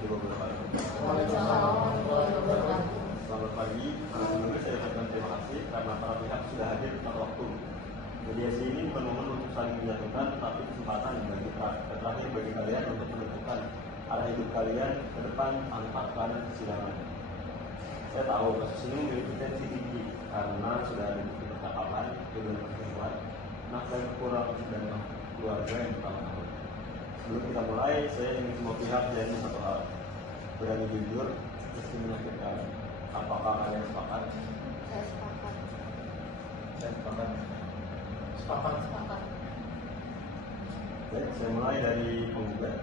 Coba berapa? Waalaikumsalam. Selamat pagi. Sebelumnya saya ucapkan terima kasih karena para pihak sudah hadir tepat waktu. Mediasi ini bukan momen untuk saling menjatuhkan, tapi kesempatan terakhir bagi kalian untuk menentukan arah hidup kalian ke depan tanpa tekanan persidangan. Saya tahu kasus ini memiliki tensi tinggi karena sudah ada bukti percakapan, kedua perselingkuhan, nafkah yang kurang dan keluarga yang bertahun-tahun. Sebelum kita mulai, saya ingin semua pihak janji satu hal: berani jujur, meski menyakitkan. Apakah kalian sepakat? Saya sepakat. Saya sepakat. Sepakat. Baik, saya mulai dari penggugat,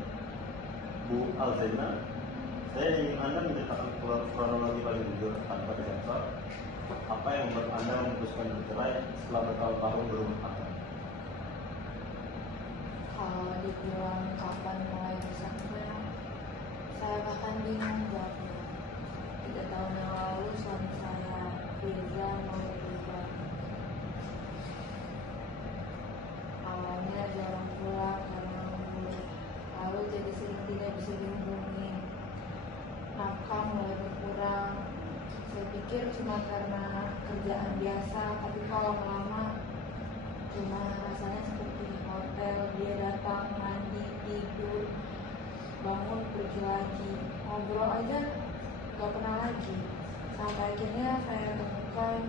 Bu Alzena. Saya ingin Anda menceritakan kronologi paling jujur tanpa disensor. Apa yang membuat Anda memutuskan bercerai setelah bertahun-tahun berumah tangga? Kalau dibilang kapan mulai bersama, saya bahkan bingung jawabnya. 3 tahun yang lalu suami saya Firza mau berubah. Awalnya jarang pulang karena lembur, lalu jadi sering tidak bisa dihubungi. Nafkah mulai berkurang. Saya pikir cuma karena kerjaan biasa, tapi kalau lama cuma rasanya seperti di hotel. Dia datang, mandi, tidur, bangun, pergi lagi, ngobrol aja gak pernah lagi. Sampai akhirnya saya temukan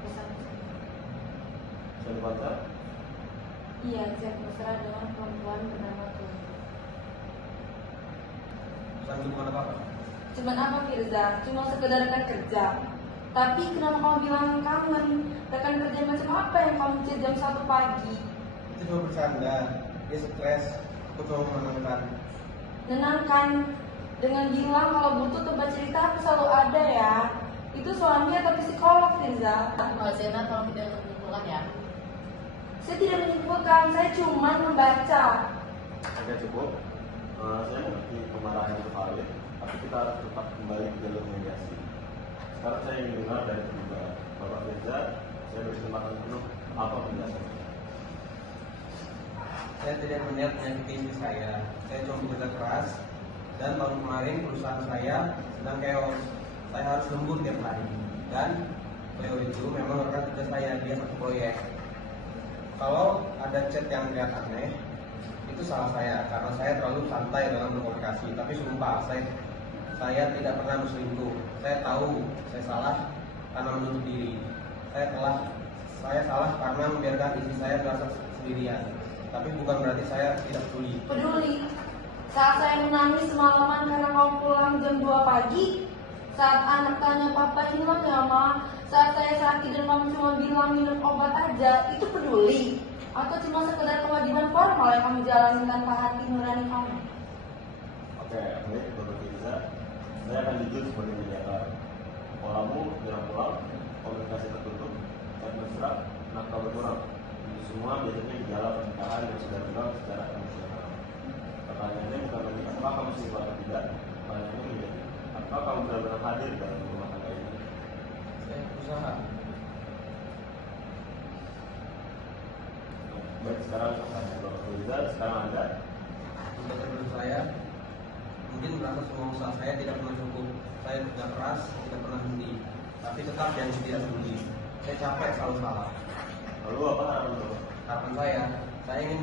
pesan. Saya baca. Iya, saya mesra dengan perempuan bernama Tuhan. Pesan itu bukan apa-apa. Cuman apa Firza? Cuma sekedar rekan kerja. Tapi kenapa kamu bilang kangen? Rekan kerja macam apa yang kamu chat jam 1 pagi? Itu cuma bercanda, dia stres, aku cuma menenangkan. Nenangkan dengan bilang kalau butuh tempat cerita aku selalu ada ya. Itu suami atau psikolog Firza? Mbak Zena tolong tidak menyimpulkan ya. Saya tidak menyimpulkan, saya cuma membaca. Oke, cukup. Saya mengerti kemarahan itu valid, tapi kita harus tetap kembali ke jalur mediasi. Sekarang saya ingin dengar dari penggugat, Bapak Firza. Saya beri kesempatan penuh apa penjelasannya. Saya tidak melihat menyakiti istri saya cuma bekerja keras. Dan tahun kemarin perusahaan saya sedang chaos. Saya harus lembur tiap hari. Dan beliau itu memang rekan kerja saya, dia satu proyek. Kalau ada chat yang terlihat aneh, itu salah saya karena saya terlalu santai dalam berkomunikasi. Tapi sumpah, saya tidak pernah berselingkuh. Saya tahu saya salah karena menutup diri. Saya salah karena membiarkan istri saya merasa sendirian. Tapi bukan berarti saya tidak peduli. Peduli. Saat saya menangis semalaman karena kamu pulang jam 2 pagi. Saat anak tanya papa hilang ya ma. Saat saya sakit dan kamu cuma bilang minum obat aja. Itu peduli? Atau cuma sekedar kewajiban formal yang kamu jalani tanpa hati nurani kamu? Oke, baik, Bapak Firza. Saya akan jujur sebagai mediator. Polamu jarang pulang, komunikasi tertutup, chat mesra, nafkah berkurang. Itu semua biasanya gejala pernikahan yang sudah berubah secara emosional. Pertanyaannya bukan lagi apakah kamu selingkuh atau tidak. Pertanyaannya menjadi apakah kamu benar-benar hadir dalam rumah tangga ini. Saya berusaha. Baik, sekarang Bapak Firza, sekarang Anda. Untuk kedua saya, mungkin merasa semua usaha saya tidak pernah cukup. Saya kerja keras, tidak pernah henti. Tapi tetap yang tidak peduli. Saya capek selalu salah. Lalu apa harapan Bapak? Harapan saya ingin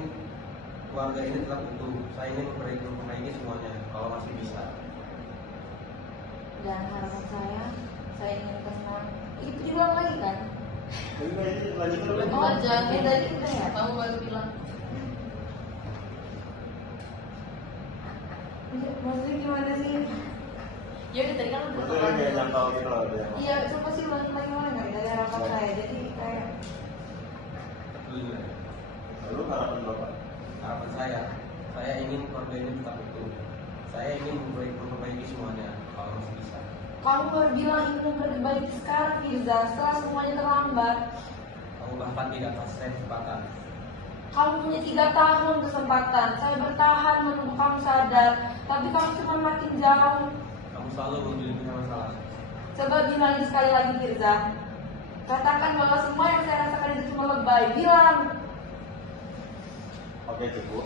keluarga ini tetap utuh. Saya ingin memperbaiki semuanya kalau masih bisa. Dan harapan saya ingin tenang. Itu diulang lagi kan? Jadi ini lanjut dulu. Oh, jangan dari kita ya. Kamu baru bilang. Maksudnya gimana sih? Ya udah tadi kan udah Maksudnya kayak nyangkau gitu loh dia. Iya, coba sih ulang lagi mana nggak dari harapan saya. Jadi kayak Dulu. Lalu harapan Bapak? Harapan saya ingin keluarga ini tetap utuh. Saya ingin memperbaiki semuanya kalau masih bisa. kamu baru bilang ingin memperbaiki sekarang Firza, setelah semuanya terlambat. Kamu bahkan tidak kasih saya kesempatan. Kamu punya 3 tahun kesempatan. Saya bertahan menunggu kamu sadar, tapi kamu cuma makin jauh. Kamu selalu menjadi masalah. Coba bilang sekali lagi Firza. Katakan bahwa semua yang saya rasakan itu cuma lebay. Bilang. Oke, cukup.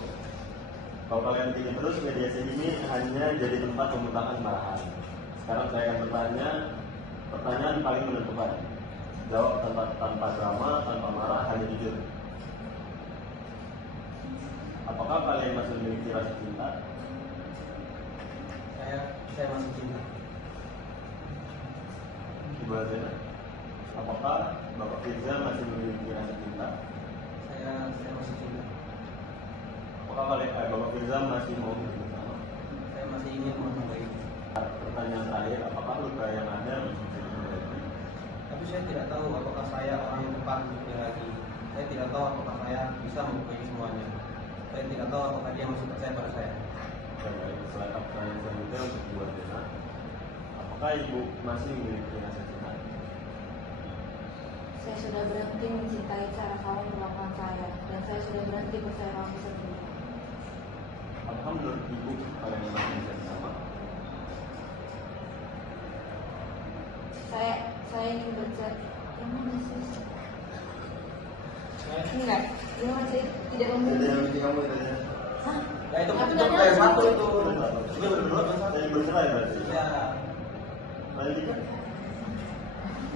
Kalau kalian ingin terus, mediasi ini hanya jadi tempat pemutakan marahan. Sekarang saya akan bertanya pertanyaan paling menentukan. Jawab tanpa drama, tanpa marah, hanya jujur. Apakah kalian masih memiliki rasa cinta? Saya masih cinta. Ibu Azena, apakah Bapak Firza masih memiliki rasa cinta? Saya masih cinta. Apakah Bapak Firza masih mau hidup bersama? Saya masih ingin memperbaiki. Pertanyaan terakhir, apakah luka yang ada masih bisa diperbaiki? Tapi saya tidak tahu apakah saya orang yang tepat untuk dia lagi. Saya tidak tahu apakah saya bisa memperbaiki semuanya. Saya tidak tahu apakah dia masih percaya pada saya. Baik, selanjutnya pertanyaan selanjutnya untuk Ibu Azena, apakah Ibu masih memiliki rasa cinta? Saya sudah berhenti mencintai cara kamu melakukan saya, dan saya sudah berhenti percaya kamu sendiri. Apakah menurut Ibu kalian masih bisa bersama? Saya ingin bercerita. Yang mana sih? Enggak, dia masih tidak memiliki. kamu ya? Hah? Ya itu Tapi itu tadi kayak aku- satu itu. Itu berdua, saya bercerai berarti. Ya. Lagi kan?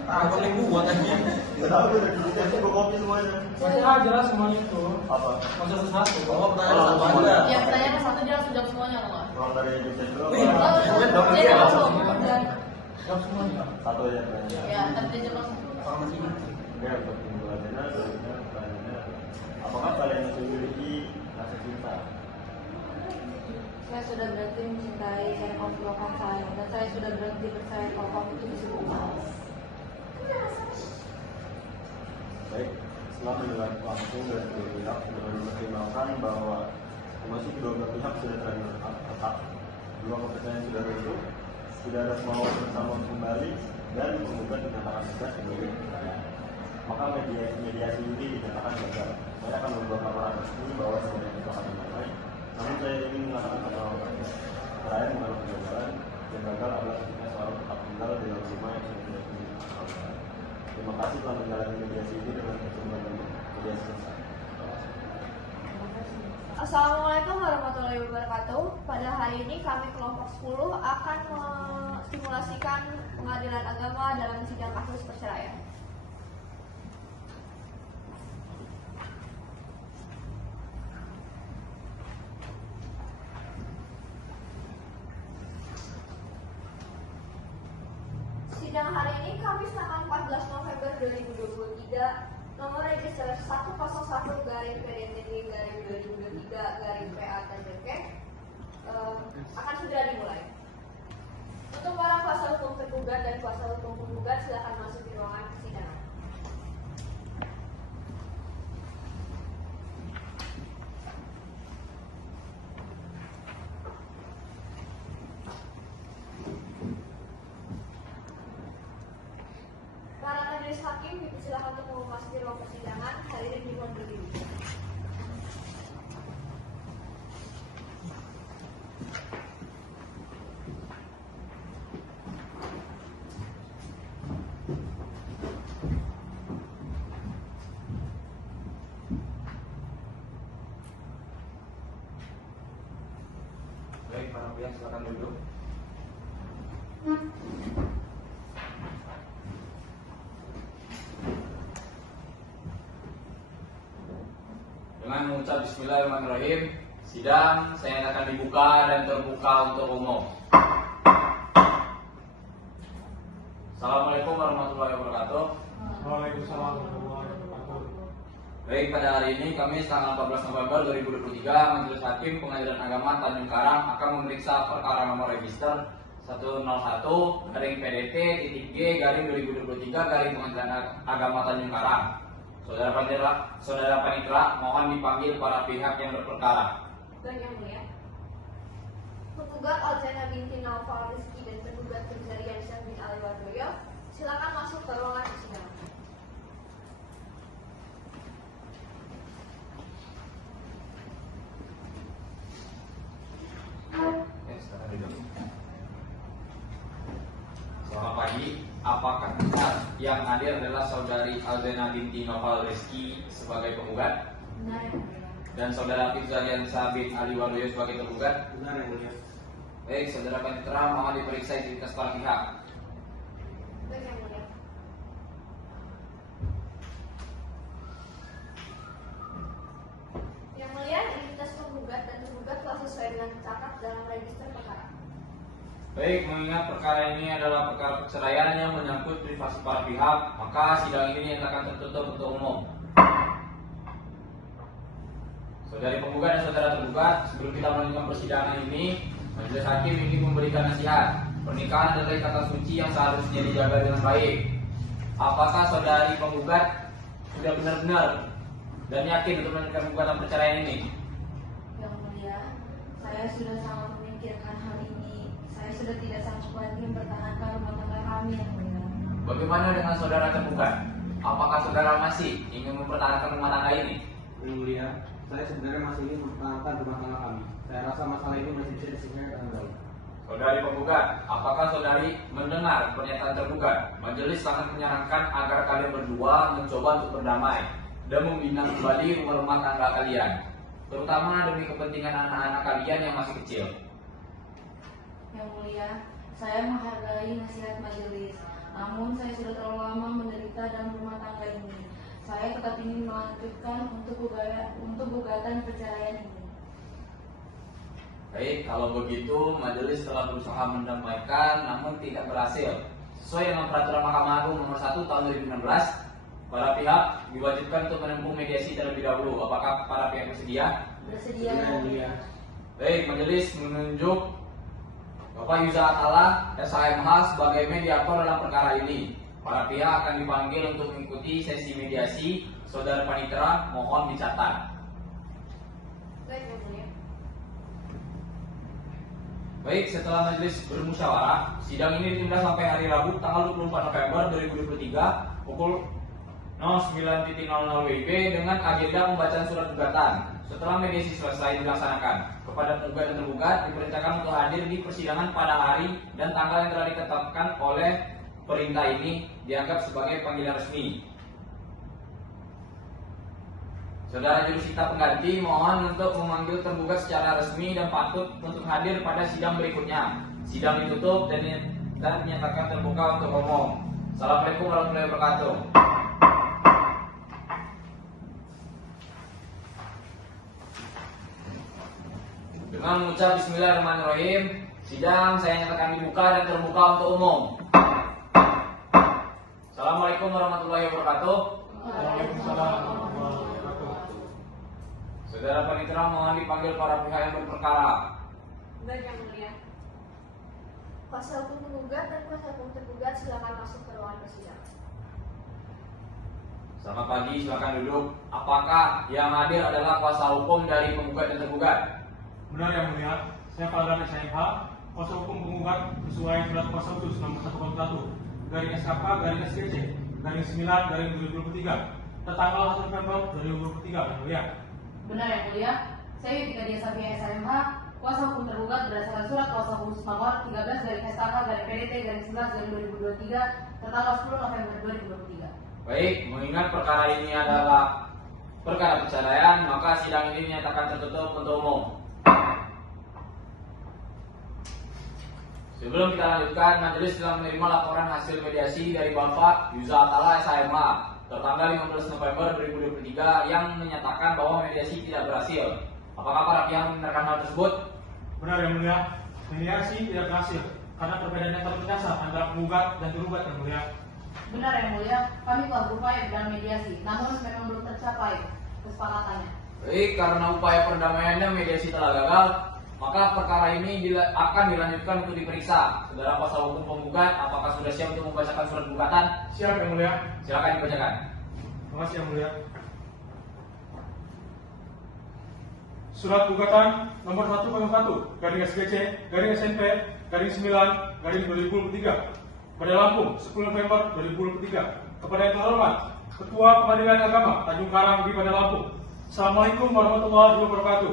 Aku yang buat aja. Nggak tahu udah kita sih kopi semuanya. Masih aja lah semuanya itu. Apa? Masih satu. Oh, pertanyaan satu aja. Ya pertanyaan satu jelas sudah semuanya kok. Ruang dari Indonesia dulu. Wih, apa? Dia langsung. Jawab semuanya. Satu aja pertanyaan. Ya, tapi dia jawab langsung. Orang masih ini. Oke, untuk Ibu Azena, selanjutnya pertanyaannya, apakah kalian masih memiliki rasa cinta? Saya sudah berhenti mencintai cara kamu melakukan saya, dan saya sudah berhenti percaya kalau kamu itu bisa berubah. Baik, setelah mendengar langsung dari kedua pihak dengan mempertimbangkan bahwa masih kedua belah pihak sudah terlanjur tetap, dua kepercayaan sudah runtuh, tidak ada kemauan bersama kembali, dan penggugat dinyatakan tegas sebagai perceraian. Maka mediasi ini dinyatakan gagal. Saya akan membuat laporan resmi bahwa sebenarnya itu akan dimulai. Namun saya ingin mengatakan kata wakilnya. Terakhir mengenai kegagalan, yang gagal adalah ketika seorang tetap tinggal di dalam rumah yang sudah tidak dimiliki. Terima kasih telah menjalani mediasi ini dengan kesimpulan mediasi selesai. Assalamualaikum warahmatullahi wabarakatuh. Pada hari ini kami kelompok 10 akan mensimulasikan pengadilan agama dalam sidang kasus perceraian. Sidang hari ini Kamis tanggal 14 November 2023, nomor register 101-PDNTD-2023-PA-TJK akan segera dimulai. Untuk para kuasa hukum tergugat dan kuasa hukum penggugat silakan masuk di ruangan persidangan. Para majelis hakim dipersilakan untuk memasuki ruang persidangan. Hadirin dimohon berdiri. Baik, para pihak silakan duduk. Dengan mengucap Bismillahirrahmanirrahim, sidang saya akan dibuka dan terbuka untuk umum. Assalamualaikum warahmatullahi wabarakatuh. Waalaikumsalam warahmatullahi wabarakatuh. Baik, pada hari ini Kamis tanggal 14 November 2023, Majelis Hakim Pengadilan Agama Tanjung Karang akan memeriksa perkara nomor register 101-PDT-G-2023 Pengadilan Agama Tanjung Karang. Saudara Panitra, mohon dipanggil para pihak yang berperkara. Dan yang mulia, penggugat Alzena binti Naufal Rizki dan penggugat Rizalian Syah bin Ali Wadoyo, silakan masuk ke ruangan persidangan. Selamat pagi. Apakah benar yang hadir adalah saudari Alzena binti Naufal Rizki sebagai penggugat? Benar ya, mulia. dan saudara Fizalian Sabit Ali Waluyo sebagai tergugat. Benar yang mulia. Baik, saudara Panitera mohon diperiksa identitas para pihak. Baik yang mulia. Yang mulia, identitas penggugat dan tergugat telah sesuai dengan tercatat dalam register perkara. Baik, mengingat perkara ini adalah perkara perceraian yang menyangkut privasi para pihak, maka sidang ini dinyatakan tertutup untuk umum. Saudari penggugat dan saudara tergugat, sebelum kita melanjutkan persidangan ini, majelis hakim ingin memberikan nasihat. Pernikahan adalah kata suci yang seharusnya dijaga dengan baik. Apakah saudari penggugat sudah benar-benar dan yakin untuk melanjutkan gugatan perceraian ini? Yang mulia, saya sudah sangat memikirkan hal ini. Saya sudah tidak sanggup lagi mempertahankan rumah tangga kami, yang mulia. Bagaimana dengan saudara tergugat? Apakah saudara masih ingin mempertahankan rumah tangga ini? Yang mulia, saya sebenarnya masih ingin mempertahankan rumah tangga kami. Saya rasa masalah ini masih bisa diselesaikan dengan baik. Saudari penggugat, apakah saudari mendengar pernyataan tergugat? Majelis sangat menyarankan agar kalian berdua mencoba untuk berdamai dan membina kembali rumah tangga kalian, terutama demi kepentingan anak-anak kalian yang masih kecil. Yang mulia, saya menghargai nasihat majelis. Namun saya sudah terlalu lama menderita dalam rumah tangga ini. Saya tetap ingin melanjutkan untuk gugatan perceraian ini. Baik, kalau begitu majelis telah berusaha mendamaikan namun tidak berhasil. Sesuai dengan peraturan Mahkamah Agung nomor 1 tahun 2016, para pihak diwajibkan untuk menempuh mediasi terlebih dahulu. Apakah para pihak bersedia? Bersedia, Benar, yang mulia. Baik, majelis menunjuk Bapak Yuza Atala SHMH sebagai mediator dalam perkara ini. Para pihak akan dipanggil untuk mengikuti sesi mediasi. Saudara Panitera mohon dicatat. Baik yang mulia. Baik, setelah majelis bermusyawarah, sidang ini ditunda sampai hari Rabu tanggal 24 November 2023 pukul 09.00 WIB dengan agenda pembacaan surat gugatan. Setelah mediasi selesai dilaksanakan, kepada penggugat dan tergugat diperintahkan untuk hadir di persidangan pada hari dan tanggal yang telah ditetapkan oleh perintah ini dianggap sebagai panggilan resmi. Saudara jurusita pengganti mohon untuk memanggil tergugat secara resmi dan patut untuk hadir pada sidang berikutnya. Sidang ditutup dan dinyatakan terbuka untuk umum. Assalamualaikum warahmatullahi wabarakatuh. Dengan mengucap Bismillahirrahmanirrahim, sidang saya nyatakan dibuka dan terbuka untuk umum. Assalamualaikum warahmatullahi wabarakatuh. Waalaikumsalam warahmatullahi wabarakatuh. Saudara Panitera mohon dipanggil para pihak yang berperkara. Baik yang mulia. Kuasa hukum penggugat dan kuasa hukum tergugat silakan masuk ke ruangan persidangan. Selamat pagi, silakan duduk. Apakah yang hadir adalah kuasa hukum dari penggugat dan tergugat? Benar yang mulia, saya Fadlan SHMH, kuasa hukum penggugat sesuai surat kuasa khusus nomor 101 garing SKK garing SKC garing 9 garing 2023 tertanggal 1 November 2023 yang mulia. Benar yang mulia, saya Yutika Dia Safia SHMH, kuasa hukum tergugat berdasarkan surat kuasa khusus nomor 13 dari SKK dari PDT dari 11 dari 2023 tertanggal 10 November 2023. Baik, mengingat perkara ini adalah perkara perceraian, maka sidang ini dinyatakan tertutup untuk umum. Sebelum kita lanjutkan, majelis telah menerima laporan hasil mediasi dari Bapak Yuza Atala SHMH tertanggal 15 November 2023 yang menyatakan bahwa mediasi tidak berhasil. Apakah para pihak membenarkan hal tersebut? Benar yang mulia, mediasi tidak berhasil karena perbedaannya terlalu dasar antara penggugat dan tergugat yang mulia. Benar yang mulia, kami telah berupaya dalam mediasi, namun memang belum tercapai kesepakatannya. Baik, karena upaya perdamaiannya mediasi telah gagal, maka perkara ini akan dilanjutkan untuk diperiksa. Saudara kuasa hukum penggugat, apakah sudah siap untuk membacakan surat gugatan? Siap yang mulia. Silakan dibacakan. Terima kasih yang mulia. Surat gugatan nomor 101 garing SGC garing SMP garing 9 garing 2023 pada Lampung 10 November 2023 kepada yang terhormat Ketua Pengadilan Agama Tanjung Karang di Pada Lampung. Assalamualaikum warahmatullahi wabarakatuh.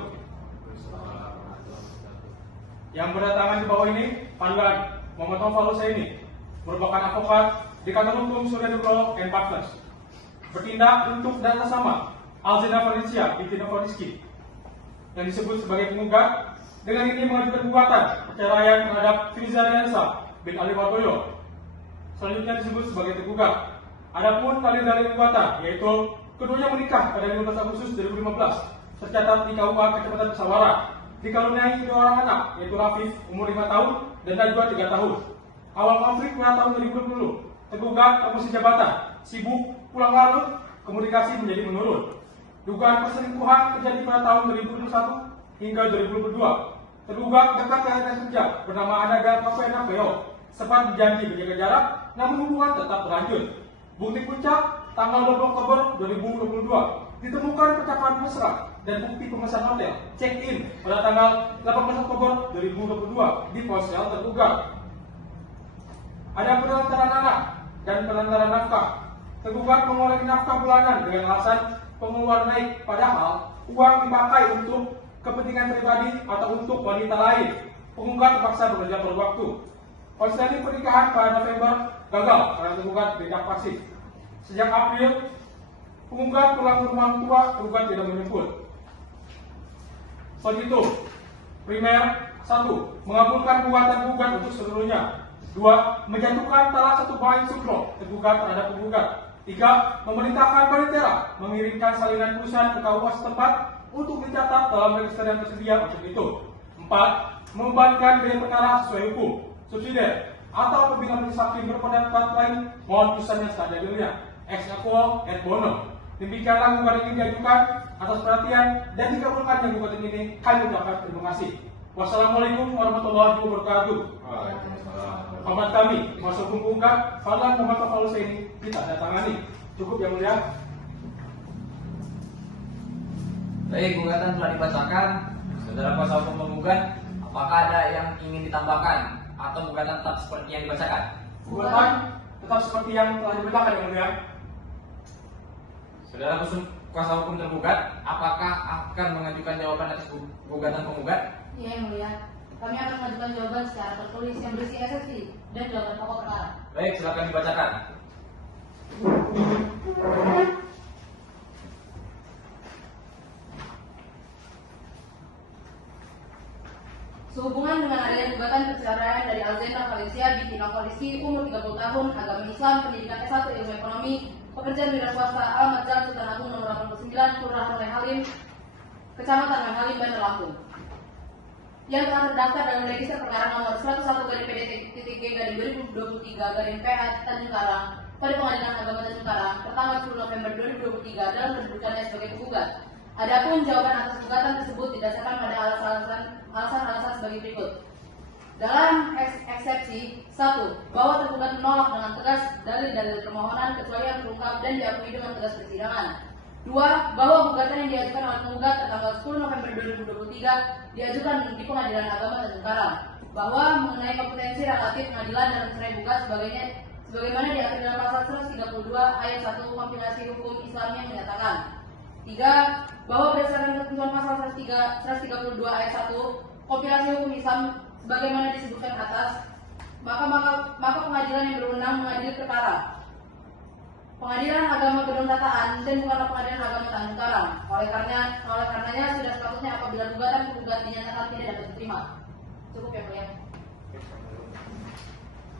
Yang berdatangan di bawah ini Panggilan Muhammad Noval Husaini, merupakan advokat di kantor hukum Surya Nugroho and Partners, bertindak untuk dan atas nama Alzina Felicia binti Nova Rizky yang disebut sebagai penggugat dengan ini mengajukan gugatan perceraian terhadap Firza Rensa bin Ali Wardoyo. Selanjutnya disebut sebagai tergugat. Adapun dalil-dalil gugatan yaitu keduanya menikah pada 15 Agustus 2015, tercatat di KUA Kecamatan Pesawara, dikaruniai 2 orang anak yaitu Rafif umur 5 tahun dan Najwa 3 tahun. Awal konflik pada tahun 2020, tergugat promosi jabatan, sibuk, pulang larut, komunikasi menjadi menurun. Dugaan perselingkuhan terjadi pada tahun 2021 hingga 2022. Tergugat dekat dengan rekan kerja bernama Anaga Kavena Veo, sempat berjanji menjaga jarak, namun hubungan tetap berlanjut. Bukti puncak, tanggal 20 Oktober 2022, ditemukan percakapan mesra dan bukti pemesan hotel check-in pada tanggal 18 Oktober 2022 di ponsel tergugat. Ada penelantaran anak dan penelantaran nafkah. Tergugat mengoleksi nafkah bulanan dengan alasan pengeluaran naik, padahal uang dipakai untuk kepentingan pribadi atau untuk wanita lain. Penggugat terpaksa bekerja per waktu. Konseling pernikahan pada November gagal karena tergugat beda vaksin. Sejak April, penggugat pulang ke rumah tua, tergugat tidak menjemput. Selanjutnya, primer 1. Mengabulkan gugatan gugat untuk seluruhnya. 2. Menjatuhkan salah satu poin sukro tergugat terhadap penggugat. 3. Memerintahkan Panitia mengirimkan salinan perusahaan ke KUA setempat untuk dicatat dalam register yang tersedia untuk itu. 4. Membebankan biaya perkara sesuai hukum. Subsidiar atau apabila majelis hakim berpendapat lain, mohon putusannya seadil-adilnya. Ex equo et bono. Demikianlah gugatan ini diajukan atas perhatian dan dikabulkannya gugatan ini. Kami ucapkan terima kasih. Wassalamualaikum warahmatullahi wabarakatuh. Hormat kami, masuk hukum penggugat Fadlan Muhammad Faul Husaini ditandatangani. Cukup yang mulia. Baik, gugatan telah dibacakan. Saudara kuasa hukum penggugat, apakah ada yang ingin ditambahkan atau gugatan tetap seperti yang dibacakan? Gugatan tetap seperti yang telah dibacakan yang mulia. Saudara kuasa hukum tergugat, apakah akan mengajukan jawaban atas gugatan penggugat? Iya yang mulia. Kami akan mengajukan jawaban secara tertulis yang berisi esensi dan jawaban pokok perkara. Baik, silakan dibacakan. Sehubungan dengan adanya gugatan perceraian dari Alzendra Valencia binti Novalisi, umur 30 tahun, agama Islam, pendidikan S1 ilmu ekonomi, pekerjaan wira swasta, alamat Jalan Sultan Agung nomor 89, Kelurahan Lehalim, Kecamatan Lehalim, Bandar Lampung, yang telah terdaftar dalam register perkara nomor 101/PDT-G/2023/PH Tanjung Karang pada Pengadilan Agama Tanjung Karang pertanggal 10 November 2023 dalam kedudukannya sebagai penggugat. Adapun jawaban atas gugatan tersebut didasarkan pada alasan-alasan sebagai berikut. Dalam eksepsi 1, bahwa tergugat menolak dengan tegas dalil-dalil permohonan kecuali yang terungkap dan diakui dengan tegas persidangan. 2, bahwa gugatan yang diajukan oleh penggugat tanggal 10 November 2023 diajukan di Pengadilan Agama Tanjung Karang, bahwa mengenai kompetensi relatif pengadilan dalam cerai gugat sebagaimana diatur dalam pasal 132 ayat 1 kompilasi hukum Islam yang menyatakan. 3, bahwa berdasarkan ketentuan pasal 132 ayat 1 kompilasi hukum Islam sebagaimana disebutkan atas, maka pengadilan yang berwenang mengadili perkara Pengadilan Agama Gedung Tataan dan bukanlah Pengadilan Agama Tanjung Karang. Oleh karenanya sudah sepatutnya apabila gugatan penggugat dinyatakan tidak dapat diterima. Cukup ya mulia.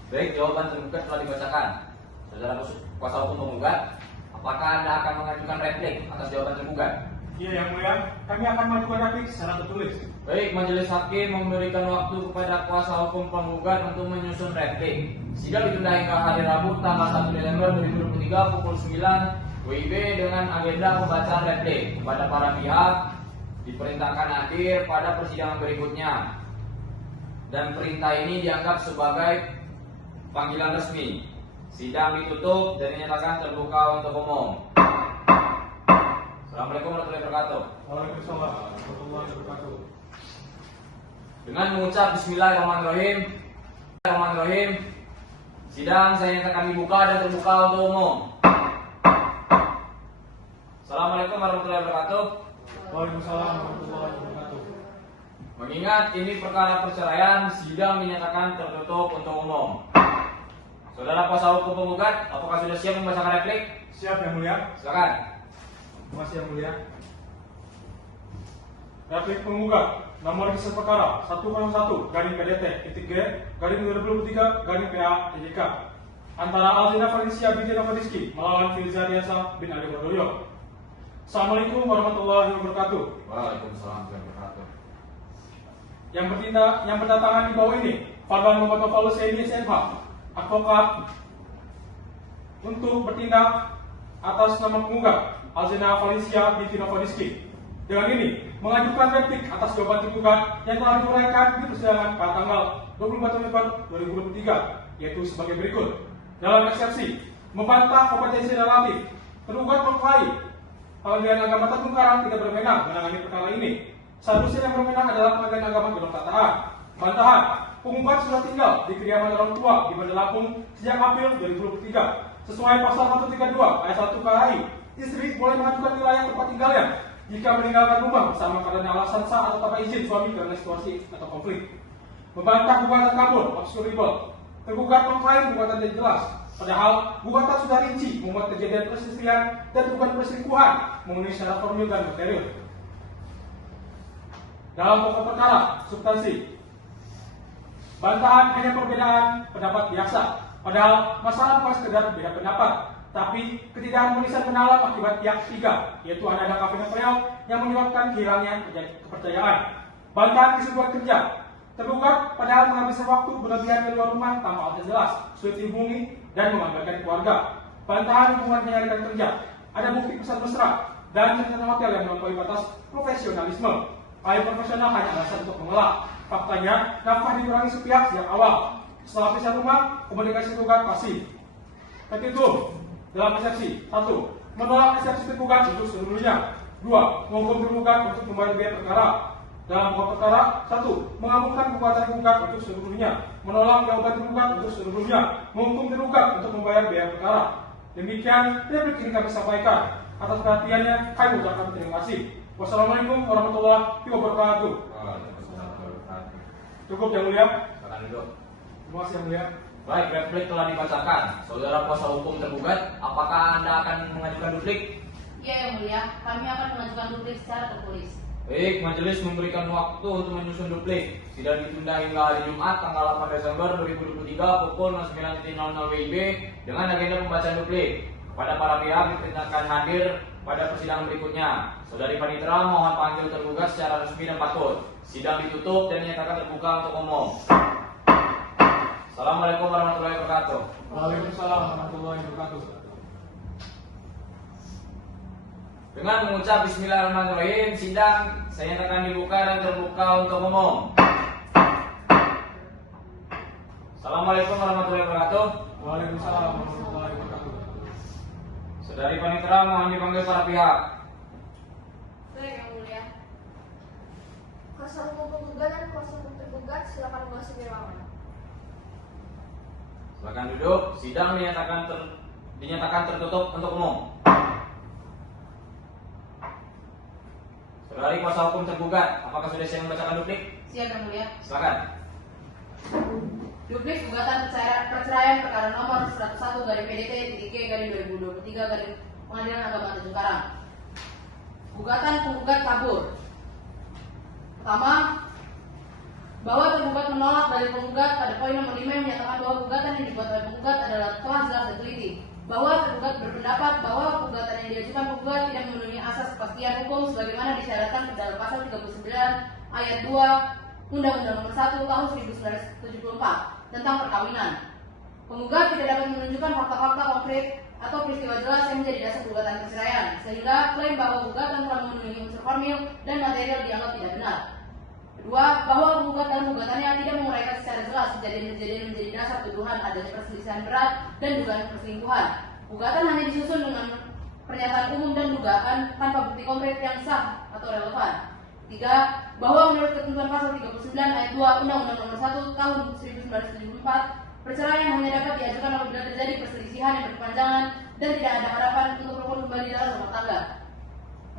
Baik, jawaban tergugat telah dibacakan. Saudara kuasa hukum penggugat, apakah Anda akan mengajukan replik atas jawaban tergugat? Iya yang mulia, kami akan mengajukan replik secara tertulis. Baik, majelis hakim memberikan waktu kepada kuasa hukum penggugat untuk menyusun replik. Sidang ditunda hingga hari Rabu tanggal 1 Desember 2023 pukul 9 WIB dengan agenda pembacaan replik. Kepada para pihak diperintahkan hadir pada persidangan berikutnya. Dan perintah ini dianggap sebagai panggilan resmi. Sidang ditutup dan dinyatakan terbuka untuk umum. Assalamualaikum warahmatullahi wabarakatuh. Waalaikumsalam warahmatullahi wabarakatuh. Dengan mengucap Bismillahirrahmanirrahim, sidang saya nyatakan dibuka dan terbuka untuk umum. Assalamualaikum warahmatullahi wabarakatuh. Waalaikumsalam warahmatullahi wabarakatuh. Mengingat ini perkara perceraian, sidang dinyatakan tertutup untuk umum. Saudara kuasa hukum penggugat, apakah sudah siap membacakan replik? Siap yang mulia. Silakan. Terima kasih yang mulia. Replik penggugat nomor kisah perkara 101 garing PDT titik G garing 2023 garing PA TJK antara Alzina Felicia binti Nofadiski melawan Filza Diasa bin Ade Wadoyo. Assalamualaikum warahmatullahi wabarakatuh. Waalaikumsalam warahmatullahi wabarakatuh. Yang berdatangan di bawah ini Fardan Muhammad Paulus Edi SMH, advokat untuk bertindak atas nama penggugat Alzina Felicia binti Nofadiski. Dengan ini mengajukan replik atas jawaban tergugat yang telah diuraikan di persidangan pada tanggal 24 November 2023, yaitu sebagai berikut. Dalam eksepsi, membantah kompetensi relatif, tergugat mengklaim Pengadilan Agama Tanjung Karang tidak berwenang menangani perkara ini. Seharusnya yang berwenang adalah Pengadilan Agama Gunung Tataan. Bantahan, penggugat sudah tinggal di kediaman orang tua di Bandar Lampung sejak April 2023. Sesuai pasal 132 ayat 1 KHI, istri boleh mengajukan wilayah tempat tinggalnya jika meninggalkan rumah bersama karena alasan sah atau tanpa izin suami karena situasi atau konflik. Membantah gugatan kabur, obscurable. Tergugat mengklaim gugatan tidak jelas, padahal gugatan sudah rinci membuat kejadian perselisihan dan bukan perselingkuhan memenuhi syarat formil dan material. Dalam pokok perkara, substansi. Bantahan hanya perbedaan pendapat biasa, padahal masalah bukan sekedar beda pendapat, tapi ketidakharmonisan mendalam akibat pihak ketiga, yaitu ada kafein real yang menyebabkan hilangnya kepercayaan. Bantahan keseluruhan kerja. Tergugat padahal menghabiskan waktu berlebihan di luar rumah tanpa alasan jelas, sulit dihubungi dan mengabaikan keluarga. Bantahan hubungan penyarikan kerja. Ada bukti pesan mesra dan catatan hotel yang melampaui batas profesionalisme. Paling profesional hanya alasan untuk mengelak. Faktanya, nafkah dikurangi sepihak sejak awal. Setelah pisah rumah, komunikasi tergugat pasif. Petitum dalam eksepsi 1. Menolak eksepsi tergugat untuk seluruhnya. 2. Menghukum tergugat untuk membayar biaya perkara. Dalam pokok perkara 1. Mengabulkan gugatan tergugat untuk seluruhnya. Menolak jawaban tergugat untuk seluruhnya. Menghukum tergugat untuk membayar biaya perkara. Demikian replik ini kami sampaikan. Atas perhatiannya, kami ucapkan terima kasih. Wassalamualaikum warahmatullahi wabarakatuh. Cukup yang mulia. Silakan duduk. Terima kasih yang mulia. Baik, replik telah dibacakan. Saudara kuasa hukum tergugat, apakah Anda akan mengajukan duplik? Iya yang mulia, kami akan mengajukan duplik secara tertulis. Baik, majelis memberikan waktu untuk menyusun duplik. Sidang ditunda hingga hari Jumat tanggal 8 Desember 2023 pukul 09.00 WIB dengan agenda pembacaan duplik. Kepada para pihak diperintahkan hadir pada persidangan berikutnya. Saudari Panitera mohon panggil tergugat secara resmi dan patut. Sidang ditutup dan dinyatakan terbuka untuk umum. Assalamualaikum warahmatullahi wabarakatuh. Waalaikumsalam warahmatullahi wabarakatuh. Dengan mengucap Bismillahirrahmanirrahim, sidang saya nyatakan dibuka dan terbuka untuk umum. Assalamualaikum warahmatullahi wabarakatuh. Waalaikumsalam warahmatullahi wabarakatuh. Saudari Panitera mohon dipanggil para pihak. Baik yang mulia. Kuasa hukum penggugat dan kuasa hukum tergugat silakan memasuki ruangan. Silakan duduk. Sidang dinyatakan tertutup untuk umum. Saudari kuasa hukum tergugat, apakah sudah siap membacakan duplik? Siap yang mulia. Silakan. Duplik gugatan perceraian perkara nomor 101 garing PDT titik G garing 2023 garing Pengadilan Agama Tanjung Karang. Gugatan penggugat kabur. Pertama, bahwa tergugat menolak dari penggugat pada poin nomor 5 yang menyatakan bahwa gugatan yang dibuat oleh penggugat adalah telah jelas dan teliti. Bahwa tergugat berpendapat bahwa gugatan yang diajukan penggugat tidak memenuhi asas kepastian hukum sebagaimana disyaratkan dalam pasal 39 ayat 2 Undang-Undang Nomor 1 Tahun 1974 tentang perkawinan. Penggugat tidak dapat menunjukkan fakta-fakta konkret atau peristiwa jelas yang menjadi dasar gugatan perceraian, sehingga klaim bahwa gugatan telah memenuhi unsur formil dan material dianggap tidak benar. Kedua, bahwa penggugat dalam gugatannya tidak menguraikan secara jelas kejadian-kejadian menjadi dasar tuduhan adanya perselisihan berat dan dugaan perselingkuhan. Gugatan hanya disusun dengan pernyataan umum dan dugaan tanpa bukti konkret yang sah atau relevan. Tiga, bahwa menurut ketentuan pasal 39 ayat 2 Undang-Undang Nomor 1 Tahun 1974, perceraian hanya dapat diajukan apabila terjadi perselisihan yang berkepanjangan dan tidak ada harapan untuk rukun kembali dalam rumah tangga.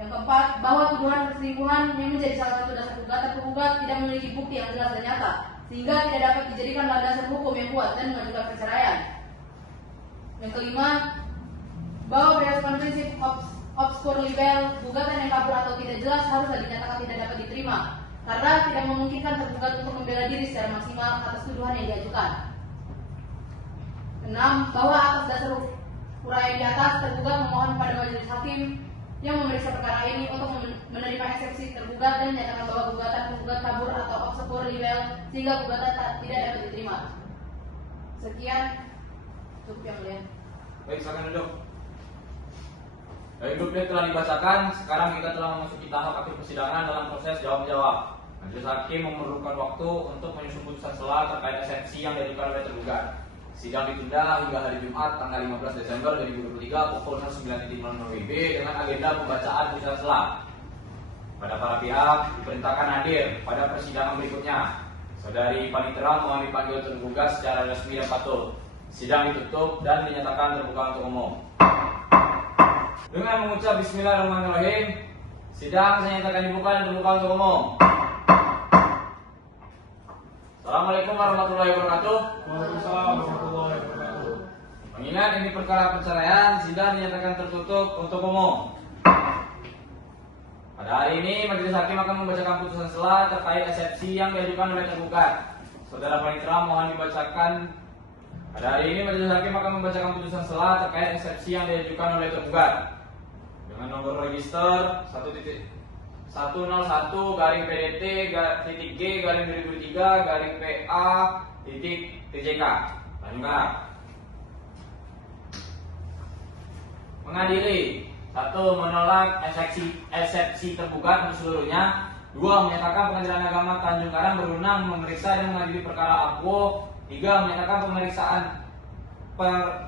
Yang keempat, bahwa tuduhan perselingkuhan yang menjadi salah satu dasar gugatan penggugat tidak memiliki bukti yang jelas dan nyata, sehingga tidak dapat dijadikan landasan hukum yang kuat dan mengajukan perceraian. Yang kelima, bahwa berdasarkan prinsip obskur libel, gugatan yang kabur atau tidak jelas haruslah dinyatakan tidak dapat diterima karena tidak memungkinkan tergugat untuk membela diri secara maksimal atas tuduhan yang diajukan. 6. Bahwa atas dasar uraian di atas, tergugat memohon pada majelis hakim yang memeriksa perkara ini untuk menerima eksepsi tergugat dan menyatakan bahwa gugatan tergugat kabur atau obskur libel sehingga gugatan tidak dapat diterima. Sekian, cukup yang mulia. Baik, silakan duduk. Baik, duplik telah dibacakan. Sekarang kita telah memasuki tahap akhir persidangan dalam proses jawab-jawab. Majelis hakim memerlukan waktu untuk menyusun putusan sela terkait eksepsi yang diajukan oleh tergugat. Sidang ditunda hingga hari Jumat tanggal 15 Desember 2023 pukul 09.00 WIB dengan agenda pembacaan putusan sela. Pada para pihak diperintahkan hadir pada persidangan berikutnya. Saudari Panitera mohon dipanggil tergugat secara resmi dan patut. Sidang ditutup dan dinyatakan terbuka untuk umum. Dengan mengucap Bismillahirrahmanirrahim, sidang saya nyatakan dibuka dan terbuka untuk umum. Assalamualaikum warahmatullahi wabarakatuh. Waalaikumsalam warahmatullahi wabarakatuh. Mengingat ini perkara perceraian, sidang dinyatakan tertutup untuk umum. Pada hari ini, majelis hakim akan membacakan putusan sela terkait eksepsi yang diajukan oleh tergugat. Saudara Panitera mohon dibacakan. Pada hari ini, majelis hakim akan membacakan putusan sela terkait eksepsi yang diajukan oleh tergugat. Dengan nomor register 101-PDT-G-2003-PA-TJK Tanjung Karang. Mengadili 1. Menolak eksepsi tergugat untuk seluruhnya. 2. Menyatakan Pengadilan Agama Tanjung Karang berwenang memeriksa dan mengadili perkara akwo. 3. Menyatakan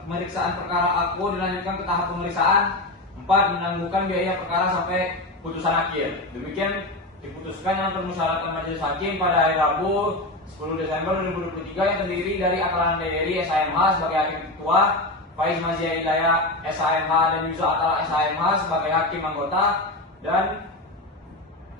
pemeriksaan perkara akwo dilanjutkan ke tahap pemeriksaan. 4. Menangguhkan biaya perkara sampai putusan akhir. Demikian diputuskan dalam permusyawaratan majelis hakim pada hari Rabu 10 Desember 2023 yang terdiri dari Akalan Dewi SHMH sebagai hakim ketua, Faiz Mazia Hidayah SHMH dan Yusuf Atala SHMH sebagai hakim anggota, dan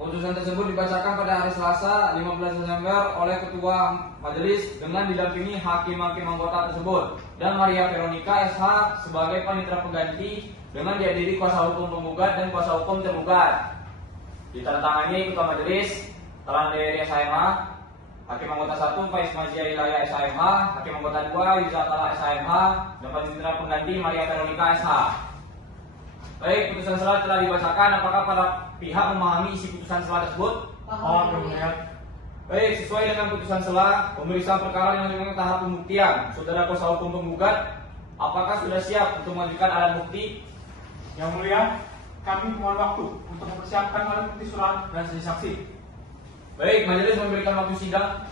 putusan tersebut dibacakan pada hari Selasa 15 Desember oleh ketua majelis dengan didampingi hakim-hakim anggota tersebut dan Maria Veronica SH sebagai panitera pengganti dengan dihadiri kuasa hukum penggugat dan kuasa hukum tergugat. Ditandatangani ketua majelis Telan dari SHMH, hakim anggota 1 Faiz Mazia Hidayah SHMH, hakim anggota 2 Yusuf Atala SHMH, dan panitera pengganti Maria Veronica SH. Baik, putusan sela telah dibacakan. Apakah para pihak memahami isi putusan sela tersebut? Paham, Yang Mulia. Baik, sesuai dengan putusan sela, pemeriksaan perkara yang dengan tahap pembuktian. Saudara kuasa hukum penggugat, apakah sudah siap untuk mengajukan alat bukti? Yang Mulia, kami mohon waktu untuk mempersiapkan alat bukti surat dan saksi. Baik, majelis memberikan waktu sidang.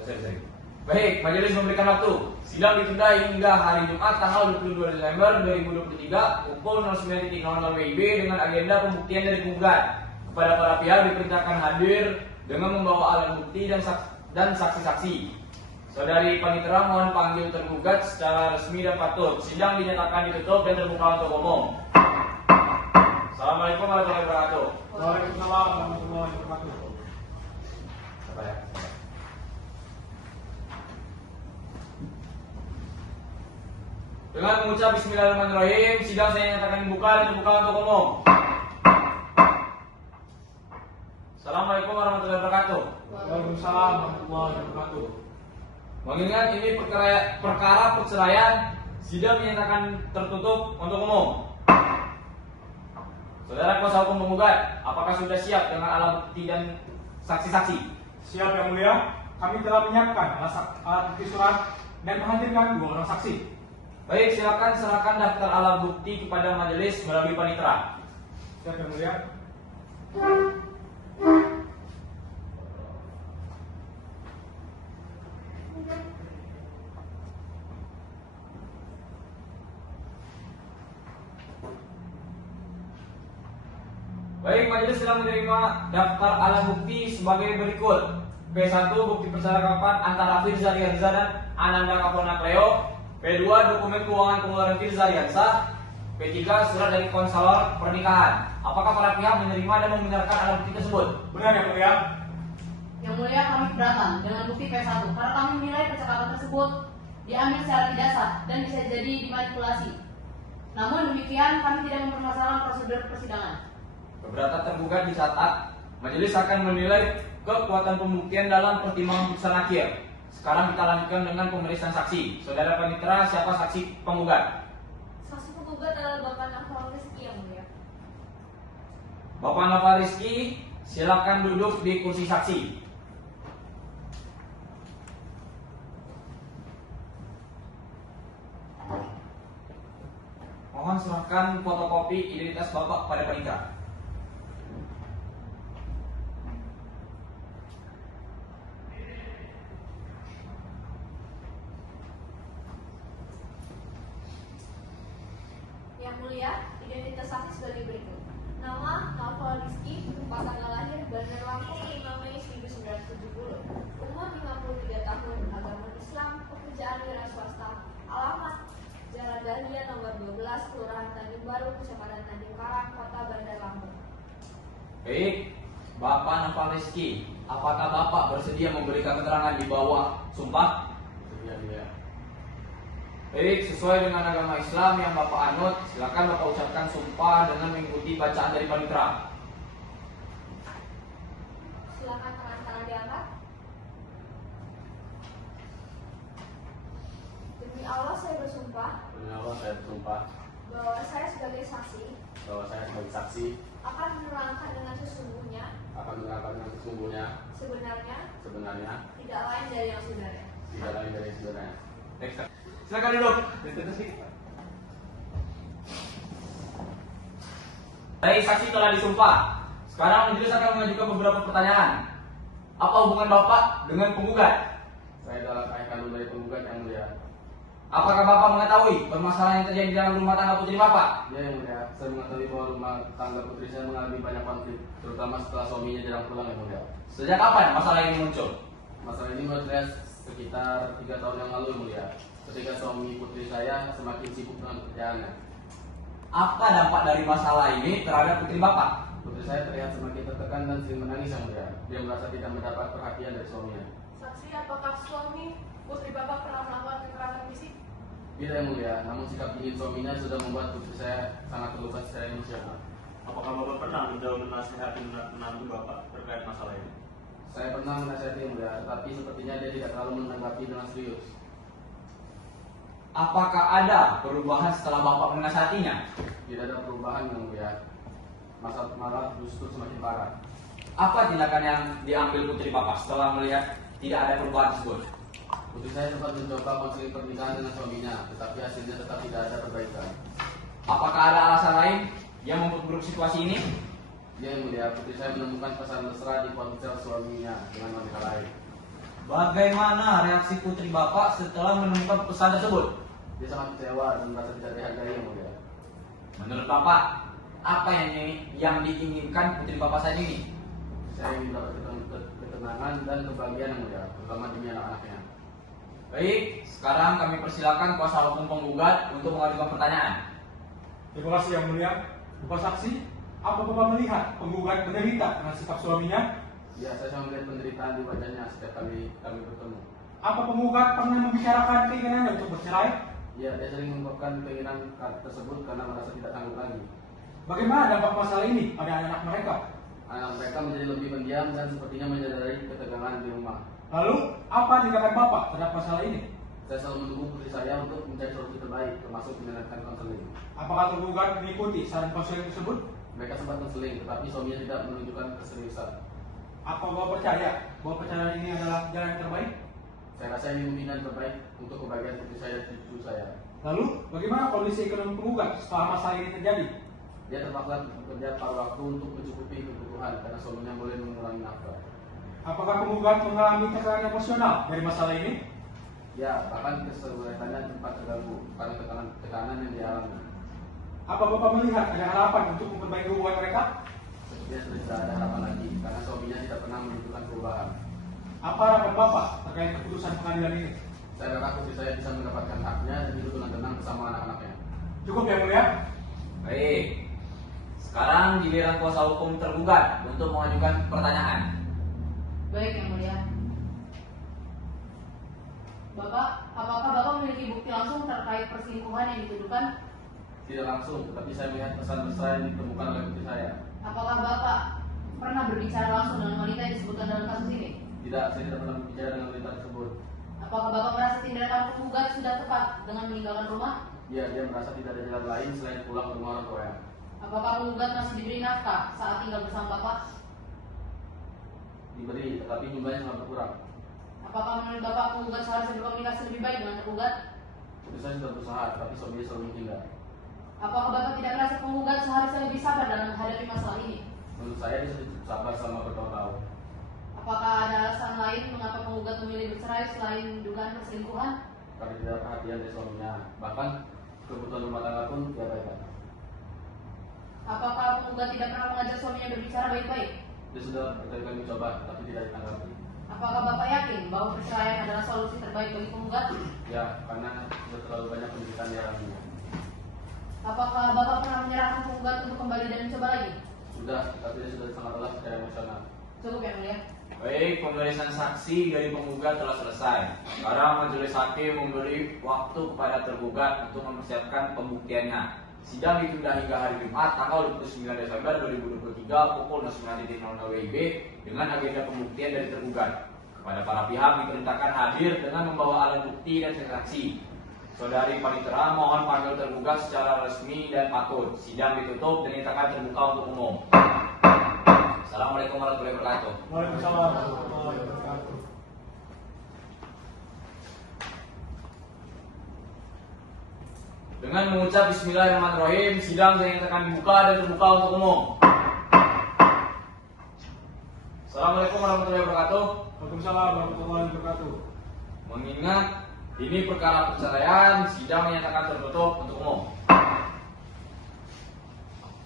Selesai. Baik, majelis memberikan waktu. Sidang ditunda hingga hari Jumat tanggal 22 Desember 2023 pukul 09.00 WIB dengan agenda pembuktian dari penggugat. Kepada para pihak diperintahkan hadir dengan membawa alat bukti dan saksi-saksi. Saudari Panitera mohon panggil tergugat secara resmi dan patut. Sidang dinyatakan ditutup dan terbuka untuk umum. Assalamualaikum warahmatullahi wabarakatuh. Waalaikumsalam warahmatullahi wabarakatuh. Apa ya? Dengan mengucap Bismillahirrahmanirrahim, sidang saya nyatakan dibuka dan terbuka untuk umum. Assalamualaikum warahmatullahi wabarakatuh. Waalaikumsalam warahmatullahi wabarakatuh. Mengingat ini perkara perceraian, sidang dinyatakan tertutup untuk umum. Saudara kuasa hukum penggugat, apakah sudah siap dengan alat bukti dan saksi-saksi? Siap Yang Mulia, kami telah menyiapkan alat bukti surat dan menghadirkan 2 orang saksi. Baik, silakan serahkan daftar alat bukti kepada majelis melalui panitera. Siap Yang Mulia. Baik, majelis telah menerima daftar alat bukti sebagai berikut. P1 bukti percakapan antara Firza Rianza dan Ananda Kapona Cleo. P2 dokumen keuangan pengeluaran Firza Rianza. P3 surat dari konselor pernikahan. Apakah para pihak menerima dan membenarkan alat bukti tersebut? Benar Yang Mulia. Yang Mulia, kami keberatan dengan bukti P1 karena kami menilai percakapan tersebut diambil secara tidak sah dan bisa jadi dimanipulasi. Namun demikian, kami tidak mempermasalahkan prosedur persidangan. Keberatan tergugat dicatat. Majelis akan menilai kekuatan pembuktian dalam pertimbangan putusan akhir. Sekarang kita lanjutkan dengan pemeriksaan saksi. Saudara Panitera, siapa saksi penggugat? Saksi penggugat adalah Bapak Nafal Rizky yang mulia. Bapak Nafal Rizky, silakan duduk di kursi saksi. Mohon serahkan fotokopi identitas Bapak pada Panitera. Yang mulia, identitas saksi sebagai berikut. Nama Nafal Rizky, tanggal lahir Bandar Lampung 5 Mei 1970. Umur 53 tahun, agama Islam, pekerjaan wira swasta. Alamat Jalan Dahlia nomor 12, Kelurahan Tanjung Baru, Kecamatan Tanjung Karang, Kota Bandar Lampung. Baik, Bapak Nafal Rizky, apakah Bapak bersedia memberikan keterangan di bawah sumpah? Iya. Baik, sesuai dengan agama Islam yang Bapak anut, silakan Bapak ucapkan sumpah dengan mengikuti bacaan dari Panitera. Silakan tangan diangkat. Demi Allah saya bersumpah Demi Allah saya bersumpah bahwa saya sebagai saksi bahwa saya sebagai saksi akan menerangkan dengan sesungguhnya, akan menerangkan dengan sesungguhnya sebenarnya, tidak lain dari yang sebenarnya. Baik, silakan duduk. Baik, saksi telah disumpah. Sekarang majelis akan mengajukan beberapa pertanyaan. Apa hubungan Bapak dengan penggugat? Saya adalah ayah kandung dari penggugat yang mulia. Apakah Bapak mengetahui permasalahan yang terjadi dalam rumah tangga putri Bapak? Ya yang mulia, saya mengetahui bahwa rumah tangga putri saya mengalami banyak konflik, terutama setelah suaminya jarang pulang yang mulia. Sejak kapan masalah ini muncul? Masalah ini menurut saya sekitar 3 tahun yang lalu yang mulia. Ketika suami putri saya semakin sibuk dengan pekerjaannya. Apa dampak dari masalah ini terhadap putri Bapak? Putri saya terlihat semakin tertekan dan sering menangis yang mulia. Dia merasa tidak mendapat perhatian dari suaminya. Saksi, apakah suami putri Bapak pernah melakukan kekerasan fisik? Tidak yang mulia, namun sikap dingin suaminya sudah membuat putri saya sangat terluka secara emosional. Apakah Bapak pernah menjauh menasihati menantu Bapak terkait masalah ini? Saya pernah menasihati yang mulia, tetapi sepertinya dia tidak terlalu menanggapi dengan serius. Apakah ada perubahan setelah Bapak menasihatinya? Tidak ada perubahan yang mulia. Masalah malah justru semakin parah. Apa tindakan yang diambil putri Bapak setelah melihat tidak ada perubahan tersebut? Putri saya sempat mencoba konseling pernikahan dengan suaminya, tetapi hasilnya tetap tidak ada perbaikan. Apakah ada alasan lain yang memperburuk situasi ini? Dia yang mulia, putri saya menemukan pesan mesra di ponsel suaminya dengan wanita lain. Bagaimana reaksi putri Bapak setelah menemukan pesan tersebut? Dia sangat kecewa dan merasa tidak dihargai yang mulia. Menurut Bapak, apa yang diinginkan putri Bapak saat ini? Saya ingin dapat ketenangan dan kebahagiaan yang mulia, terutama demi anak-anaknya. Baik, sekarang kami persilakan kuasa hukum penggugat untuk mengajukan pertanyaan. Terima kasih yang mulia. Bapak saksi, apa Bapak melihat penggugat menderita dengan sikap suaminya? Ya, saya sangat melihat penderitaan di wajahnya setiap kali kami bertemu. Apa penggugat pernah membicarakan keinginannya untuk bercerai? Ya, dia sering mengungkapkan keinginan tersebut karena merasa tidak sanggup lagi. Bagaimana dampak masalah ini pada anak-anak mereka? Anak mereka menjadi lebih pendiam dan sepertinya menyadari ketegangan di rumah. Lalu, apa tindakan Bapak terhadap masalah ini? Saya selalu mendukung putri saya untuk mencari solusi terbaik, termasuk mendengarkan konseling. Apakah tergugat mengikuti saran konseling tersebut? Mereka sempat konseling, tetapi suaminya tidak menunjukkan keseriusan. Apa Bapak percaya bahwa perceraian ini adalah jalan yang terbaik? Saya rasa ini mungkin yang terbaik untuk kebahagiaan putri saya dan cucu saya. Lalu, bagaimana kondisi ekonomi penggugat setelah masalah ini terjadi? Dia terpaksa bekerja paruh waktu untuk mencukupi kebutuhan karena suaminya boleh mengurangi nafkah. Apakah penggugat mengalami tekanan emosional dari masalah ini? Ya, bahkan kesehatannya sempat terganggu karena tekanan yang dialami. Apa Bapak melihat ada harapan untuk memperbaiki hubungan mereka? Dia sudah tidak ada harapan lagi karena suaminya tidak pernah menunjukkan perubahan. Apa harapan Bapak terkait keputusan pengadilan ini? Saya berharap putri saya bisa mendapatkan haknya dan hidup dengan tenang bersama anak-anaknya. Cukup ya mulia? Baik, sekarang giliran kuasa hukum tergugat untuk mengajukan pertanyaan. Baik yang mulia. Bapak, apakah Bapak memiliki bukti langsung terkait perselingkuhan yang dituduhkan? Tidak langsung, tetapi saya melihat pesan-pesan yang ditemukan oleh putri saya. Apakah Bapak pernah berbicara langsung dengan wanita yang disebutkan dalam kasus ini? Tidak, saya tidak pernah berbicara dengan wanita tersebut. Apakah Bapak merasa tindakan penggugat sudah tepat dengan meninggalkan rumah? Ya, dia merasa tidak ada jalan lain selain pulang ke rumah orang tuanya. Apakah penggugat masih diberi nafkah saat tinggal bersama Bapak? Diberi, tetapi jumlahnya sangat berkurang. Apakah menurut Bapak penggugat seharusnya berkomunikasi lebih baik dengan tergugat? Putri saya sudah berusaha, tetapi suaminya selalu menghindar. Apakah Bapak tidak merasa penggugat seharusnya lebih sabar dalam menghadapi masalah ini? Menurut saya dia sudah cukup sabar selama bertahun-tahun. Apakah ada alasan lain mengapa penggugat memilih bercerai selain dugaan perselingkuhan? Karena tidak perhatian dari suaminya, bahkan kebutuhan rumah tangga pun diabaikan. Apakah penggugat tidak pernah mengajak suaminya berbicara baik-baik? Dia sudah berkali-kali mencoba, tapi tidak ditanggapi. Apakah Bapak yakin bahwa perceraian adalah solusi terbaik bagi penggugat? Ya, karena sudah terlalu banyak penderitaan di alaminya. Apakah Bapak pernah menyerahkan penggugat untuk kembali dan mencoba lagi? Sudah, tapi dia sudah sangat lelah secara emosional. Cukup ya mulia. Baik, pemeriksaan saksi dari penggugat telah selesai. Sekarang majelis hakim memberi waktu kepada tergugat untuk mempersiapkan pembuktiannya. Sidang ditunda hingga hari Jumat tanggal 29 Desember 2023 pukul 09.00 WIB dengan agenda pembuktian dari tergugat. Kepada para pihak diperintahkan hadir dengan membawa alat bukti dan saksi. Saudari Panitera mohon panggil tergugat secara resmi dan patut. Sidang ditutup dan dinyatakan terbuka untuk umum. Assalamualaikum warahmatullahi wabarakatuh. Waalaikumsalam warahmatullahi wabarakatuh. Dengan mengucap Bismillahirrahmanirrahim, sidang dinyatakan dibuka dan terbuka untuk umum. Assalamualaikum warahmatullahi wabarakatuh. Waalaikumsalam warahmatullahi wabarakatuh. Mengingat ini perkara perceraian, sidang dinyatakan tertutup untuk umum.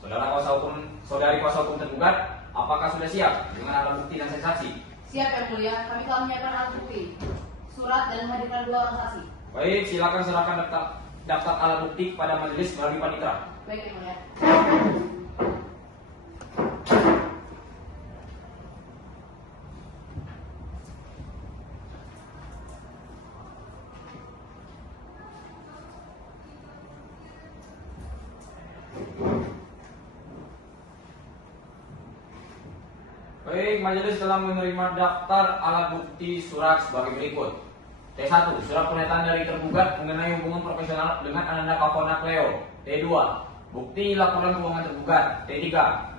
Saudari kuasa hukum tergugat, apakah sudah siap dengan alat bukti dan saksi? Siap ya mulia, kami telah menyiapkan alat bukti, surat dan menghadirkan 2 orang saksi. Baik, silakan serahkan daftar alat bukti kepada majelis melalui panitera. Baik ya mulia. Baik, majelis telah menerima daftar alat bukti surat sebagai berikut. T1, surat pernyataan dari tergugat mengenai hubungan profesional dengan Ananda Kavona Cleo. T2, bukti laporan keuangan tergugat. T3,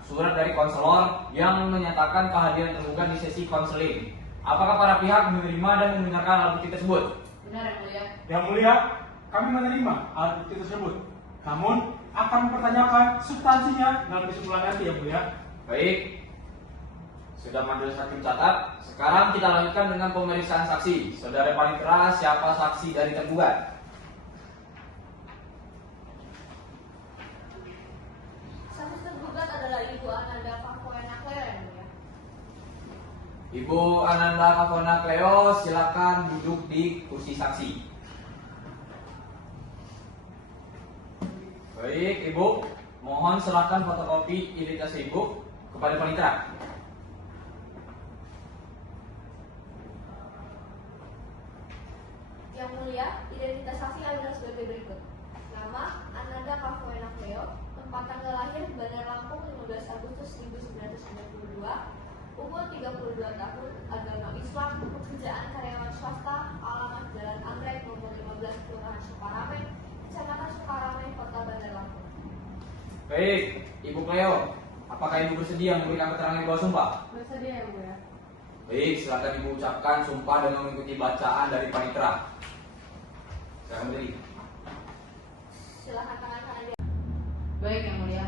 surat dari konselor yang menyatakan kehadiran tergugat di sesi konseling. Apakah para pihak menerima dan membenarkan alat bukti tersebut? Benar ya mulia. Yang mulia, kami menerima alat bukti tersebut. Namun akan mempertanyakan substansinya dalam kesimpulan nanti ya mulia. Baik, sudah majelis hakim catat. Sekarang kita lanjutkan dengan pemeriksaan saksi. Saudara Panitera, siapa saksi dari tergugat? Saksi tergugat adalah Ibu Ananda Kavona Cleo yang mulia. Ibu Ananda Kavona Cleo, silakan duduk di kursi saksi. Baik, Ibu, mohon serahkan fotokopi identitas Ibu kepada Panitera. Yang mulia, identitas saksi adalah sebagai berikut. Nama Ananda Kavona Cleo, tempat tanggal lahir Bandar Lampung 15 Agustus 1992, umur 32 tahun, agama Islam, pekerjaan karyawan swasta, alamat Jalan Anggrek nomor 15 Kelurahan Sukarame, Kecamatan Sukarame, Kota Bandar Lampung. Baik, Ibu Cleo, apakah Ibu bersedia memberikan keterangan di bawah sumpah? Bersedia ya mulia. Baik, silakan Ibu ucapkan sumpah dengan mengikuti bacaan dari Panitera. Silakan berdiri. Silakan tangan kanan di Baik yang mulia.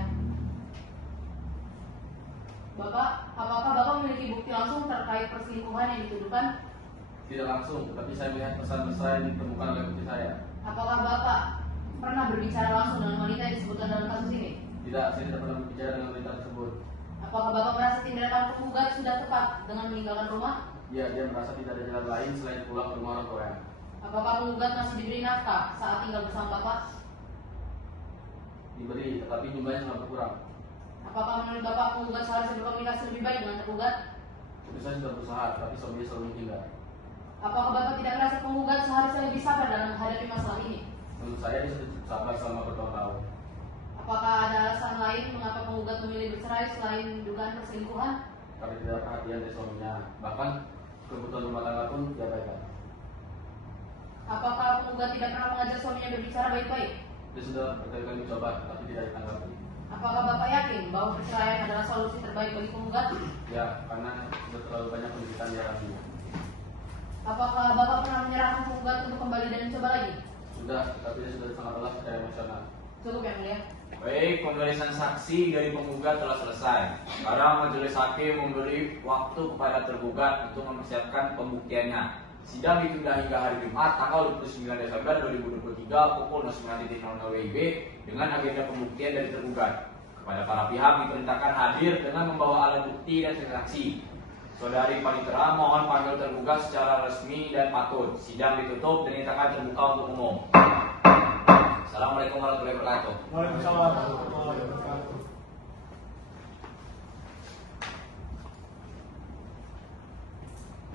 Bapak, apakah Bapak memiliki bukti langsung terkait perselingkuhan yang dituduhkan? Tidak langsung, tetapi saya melihat pesan-pesan yang ditemukan oleh putri saya. Apakah Bapak pernah berbicara langsung dengan wanita yang disebutkan dalam kasus ini? Tidak, saya tidak pernah berbicara dengan wanita tersebut. Apakah Bapak merasa tindakan penggugat sudah tepat dengan meninggalkan rumah? Ya, dia merasa tidak ada jalan lain selain pulang ke rumah orang tuanya. Apakah penggugat masih diberi nafkah saat tinggal bersama Bapak? Diberi, tetapi jumlahnya sangat berkurang. Apakah menurut Bapak penggugat seharusnya berkomunikasi lebih baik dengan tergugat? Putri saya sudah berusaha, tapi suaminya selalu menghindar. Apakah Bapak tidak merasa penggugat seharusnya lebih sabar dalam menghadapi masalah ini? Menurut saya dia sudah cukup sabar selama bertahun-tahun. Apakah ada alasan lain mengapa penggugat memilih bercerai selain dugaan perselingkuhan? Kami tidak perhatian dari suaminya, bahkan kebutuhan rumah tangga pun diabaikan. Apakah penggugat tidak pernah mengajak suaminya berbicara baik-baik? Dia sudah berkali-kali mencoba, tapi tidak ditanggapi. Apakah Bapak yakin bahwa perceraian adalah solusi terbaik bagi penggugat? Ya, karena sudah terlalu banyak pendidikan di hatinya. Apakah Bapak pernah menyerahkan penggugat untuk kembali dan mencoba lagi? Sudah, tapi dia sudah sangat lelah secara emosional. Cukup yang mulia. Baik, pemeriksaan saksi dari penggugat telah selesai. Sekarang majelis hakim memberi waktu kepada tergugat untuk mempersiapkan pembuktiannya. Sidang ditunda hingga hari Jumat tanggal 29 Desember 2023 pukul 09.00 WIB dengan agenda pembuktian dari tergugat. Kepada para pihak diperintahkan hadir dengan membawa alat bukti dan saksi. Saudari Panitera mohon panggil tergugat secara resmi dan patut. Sidang ditutup dan dinyatakan terbuka untuk umum. Assalamualaikum warahmatullahi wabarakatuh. Waalaikumsalam warahmatullahi wabarakatuh.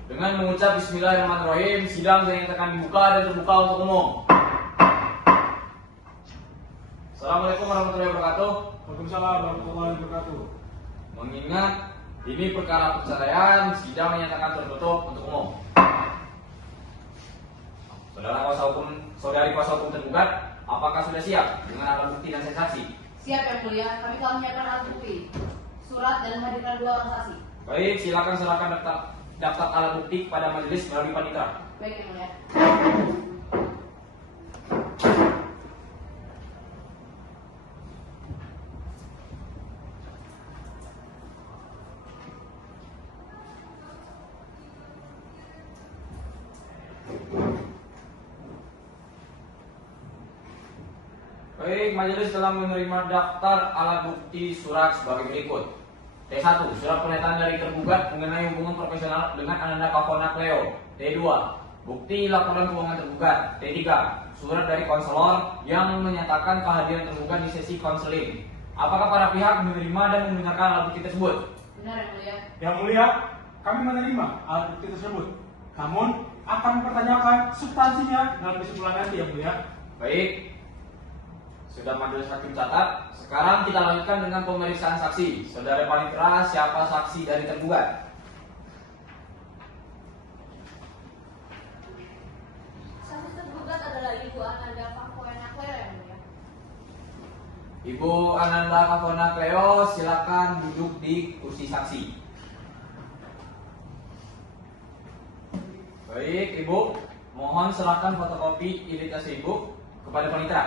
Dengan mengucap Bismillahirrahmanirrahim, sidang dinyatakan dibuka dan terbuka untuk umum. Assalamualaikum warahmatullahi wabarakatuh. Waalaikumsalam warahmatullahi wabarakatuh. Mengingat ini perkara perceraian, sidang dinyatakan tertutup untuk umum. Saudari kuasa hukum tergugat, apakah sudah siap dengan alat bukti dan saksi? Siap yang mulia, kami telah menyiapkan alat bukti, surat dan menghadirkan 2 orang saksi. Baik, silakan serahkan daftar alat bukti kepada majelis melalui panitera. Baik yang mulia. Baik, majelis telah menerima daftar alat bukti surat sebagai berikut. T1, surat pernyataan dari tergugat mengenai hubungan profesional dengan Ananda Kavona Cleo. T2, bukti laporan keuangan tergugat. T3, surat dari konselor yang menyatakan kehadiran tergugat di sesi konseling. Apakah para pihak menerima dan mendengarkan alat bukti tersebut? Benar yang mulia. Yang mulia, kami menerima alat bukti tersebut. Namun akan mempertanyakan substansinya dalam kesimpulan nanti yang mulia. Baik, sudah majelis hakim catat. Sekarang kita lanjutkan dengan pemeriksaan saksi. Saudara Panitera, siapa saksi dari tergugat? Saksi tergugat adalah Ibu Ananda Kavona Cleo yang mulia. Ibu Ananda Kavona Cleo, silakan duduk di kursi saksi. Baik, Ibu, mohon serahkan fotokopi identitas Ibu kepada Panitera.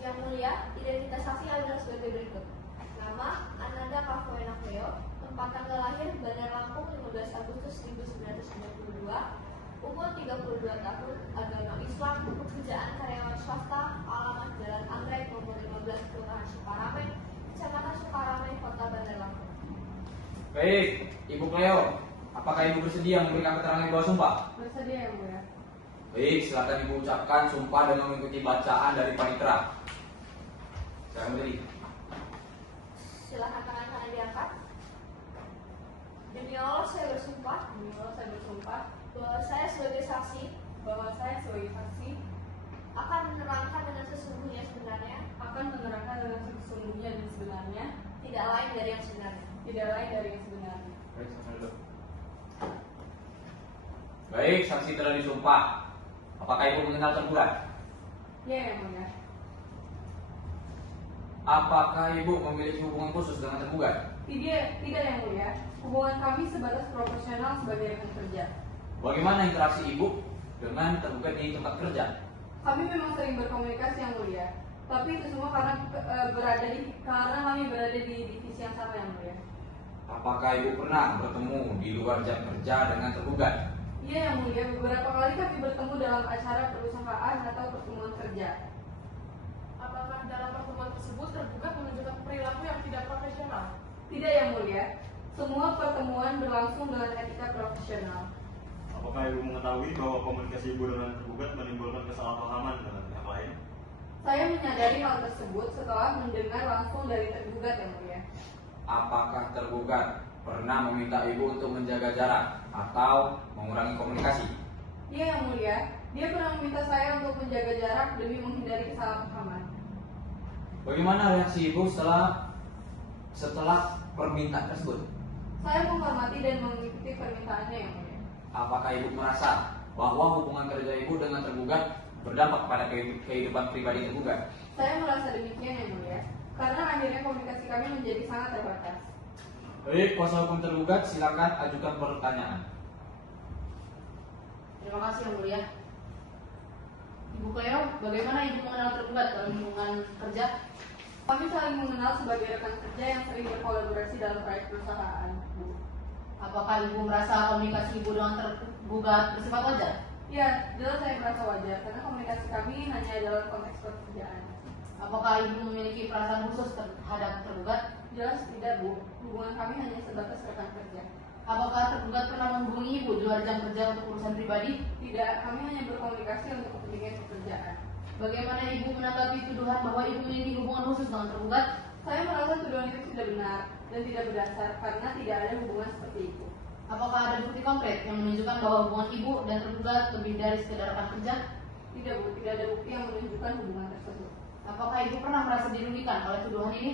Yang mulia, identitas saksi adalah sebagai berikut. Nama Ananda Kavona Cleo, tempat tanggal lahir Bandar Lampung 15 Agustus 1992, umur 32 tahun, agama Islam, pekerjaan karyawan swasta, alamat Jalan Anggrek nomor 15 Kelurahan Sukarame, Kecamatan Sukarame, Kota Bandar Lampung. Baik, Ibu Cleo, apakah Ibu bersedia memberikan keterangan di bawah sumpah? Bersedia yang mulia. Baik, silakan Ibu ucapkan sumpah dengan mengikuti bacaan dari Panitera. Saya beri. Silakan tangan kanan diangkat. Demi Allah saya bersumpah Demi Allah saya bersumpah bahwa saya sebagai saksi bahwa saya sebagai saksi akan menerangkan dengan sesungguhnya sebenarnya, akan menerangkan dengan sesungguhnya dan sebenarnya, tidak lain dari yang sebenarnya. tidak lain dari yang sebenarnya. Baik, sama dulu. Baik, saksi telah disumpah. Apakah Ibu mengenal tergugat? Ya yang mulia. Apakah Ibu memiliki hubungan khusus dengan tergugat? Tidak yang mulia. Hubungan kami sebatas profesional sebagai rekan kerja. Bagaimana interaksi Ibu dengan tergugat di tempat kerja? Kami memang sering berkomunikasi yang mulia. Tapi itu semua karena kami berada di divisi yang sama yang mulia. Apakah Ibu pernah bertemu di luar jam kerja dengan tergugat? Iya yang mulia. Beberapa kali kami bertemu dalam acara perusahaan atau pertemuan kerja. Apakah dalam pertemuan tersebut tergugat menunjukkan perilaku yang tidak profesional? Tidak yang mulia. Semua pertemuan berlangsung dengan etika profesional. Apakah Ibu mengetahui bahwa komunikasi Ibu dengan tergugat menimbulkan kesalahpahaman dengan pihak lain? Saya menyadari hal tersebut setelah mendengar langsung dari tergugat yang mulia. Apakah tergugat pernah meminta Ibu untuk menjaga jarak atau mengurangi komunikasi? Iya yang mulia. Dia pernah meminta saya untuk menjaga jarak demi menghindari kesalahpahaman. Bagaimana reaksi ibu setelah permintaan tersebut? Saya menghormati dan mengikuti permintaannya yang mulia. Apakah ibu merasa bahwa hubungan kerja ibu dengan tergugat berdampak pada kehidupan pribadi tergugat? Saya merasa demikian yang mulia, karena akhirnya komunikasi kami menjadi sangat terbatas. Baik, kuasa hukum tergugat silakan ajukan pertanyaan. Terima kasih yang mulia. Ibu Cleo, bagaimana ibu mengenal tergugat dalam hubungan kerja? Kami saling mengenal sebagai rekan kerja yang sering berkolaborasi dalam proyek perusahaan. Apakah ibu merasa komunikasi ibu dengan tergugat bersifat wajar? Ya, jelas saya merasa wajar, karena komunikasi kami hanya dalam konteks pekerjaan. Apakah ibu memiliki perasaan khusus terhadap tergugat? Jelas tidak, Bu. Hubungan kami hanya sebatas rekan kerja. Apakah tergugat pernah menghubungi ibu di luar jam kerja untuk urusan pribadi? Tidak, kami hanya berkomunikasi untuk kepentingan pekerjaan. Bagaimana ibu menanggapi tuduhan bahwa ibu memiliki hubungan khusus dengan tergugat? Saya merasa tuduhan itu tidak benar dan tidak berdasar, karena tidak ada hubungan seperti itu. Apakah ada bukti konkret yang menunjukkan bahwa hubungan ibu dan tergugat lebih dari sekedar rekan kerja? Tidak, Bu. Tidak ada bukti yang menunjukkan hubungan tersebut. Apakah ibu pernah merasa dirugikan oleh tuduhan ini?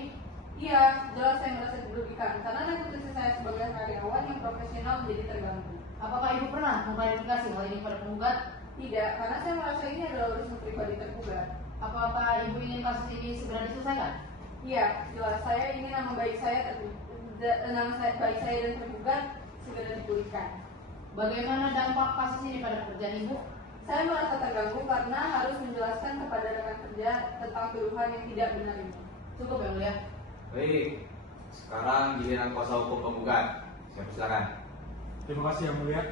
Iya, jelas saya merasa dirugikan, karena reputasi saya sebagai karyawan yang profesional menjadi terganggu. Apakah ibu pernah mengklarifikasi hal ini pada penggugat? Tidak, karena saya merasa ini adalah urusan pribadi tergugat. Apakah ibu ingin kasus ini segera diselesaikan? Iya, jelas saya ingin nama baik saya dan tergugat segera dipulihkan. Bagaimana dampak kasus ini pada pekerjaan ibu? Saya merasa terganggu karena harus menjelaskan kepada rekan kerja tentang tuduhan yang tidak benar ini. Cukup ya mulia. Baik, sekarang giliran kuasa hukum penggugat. Silakan. Terima kasih yang mulia.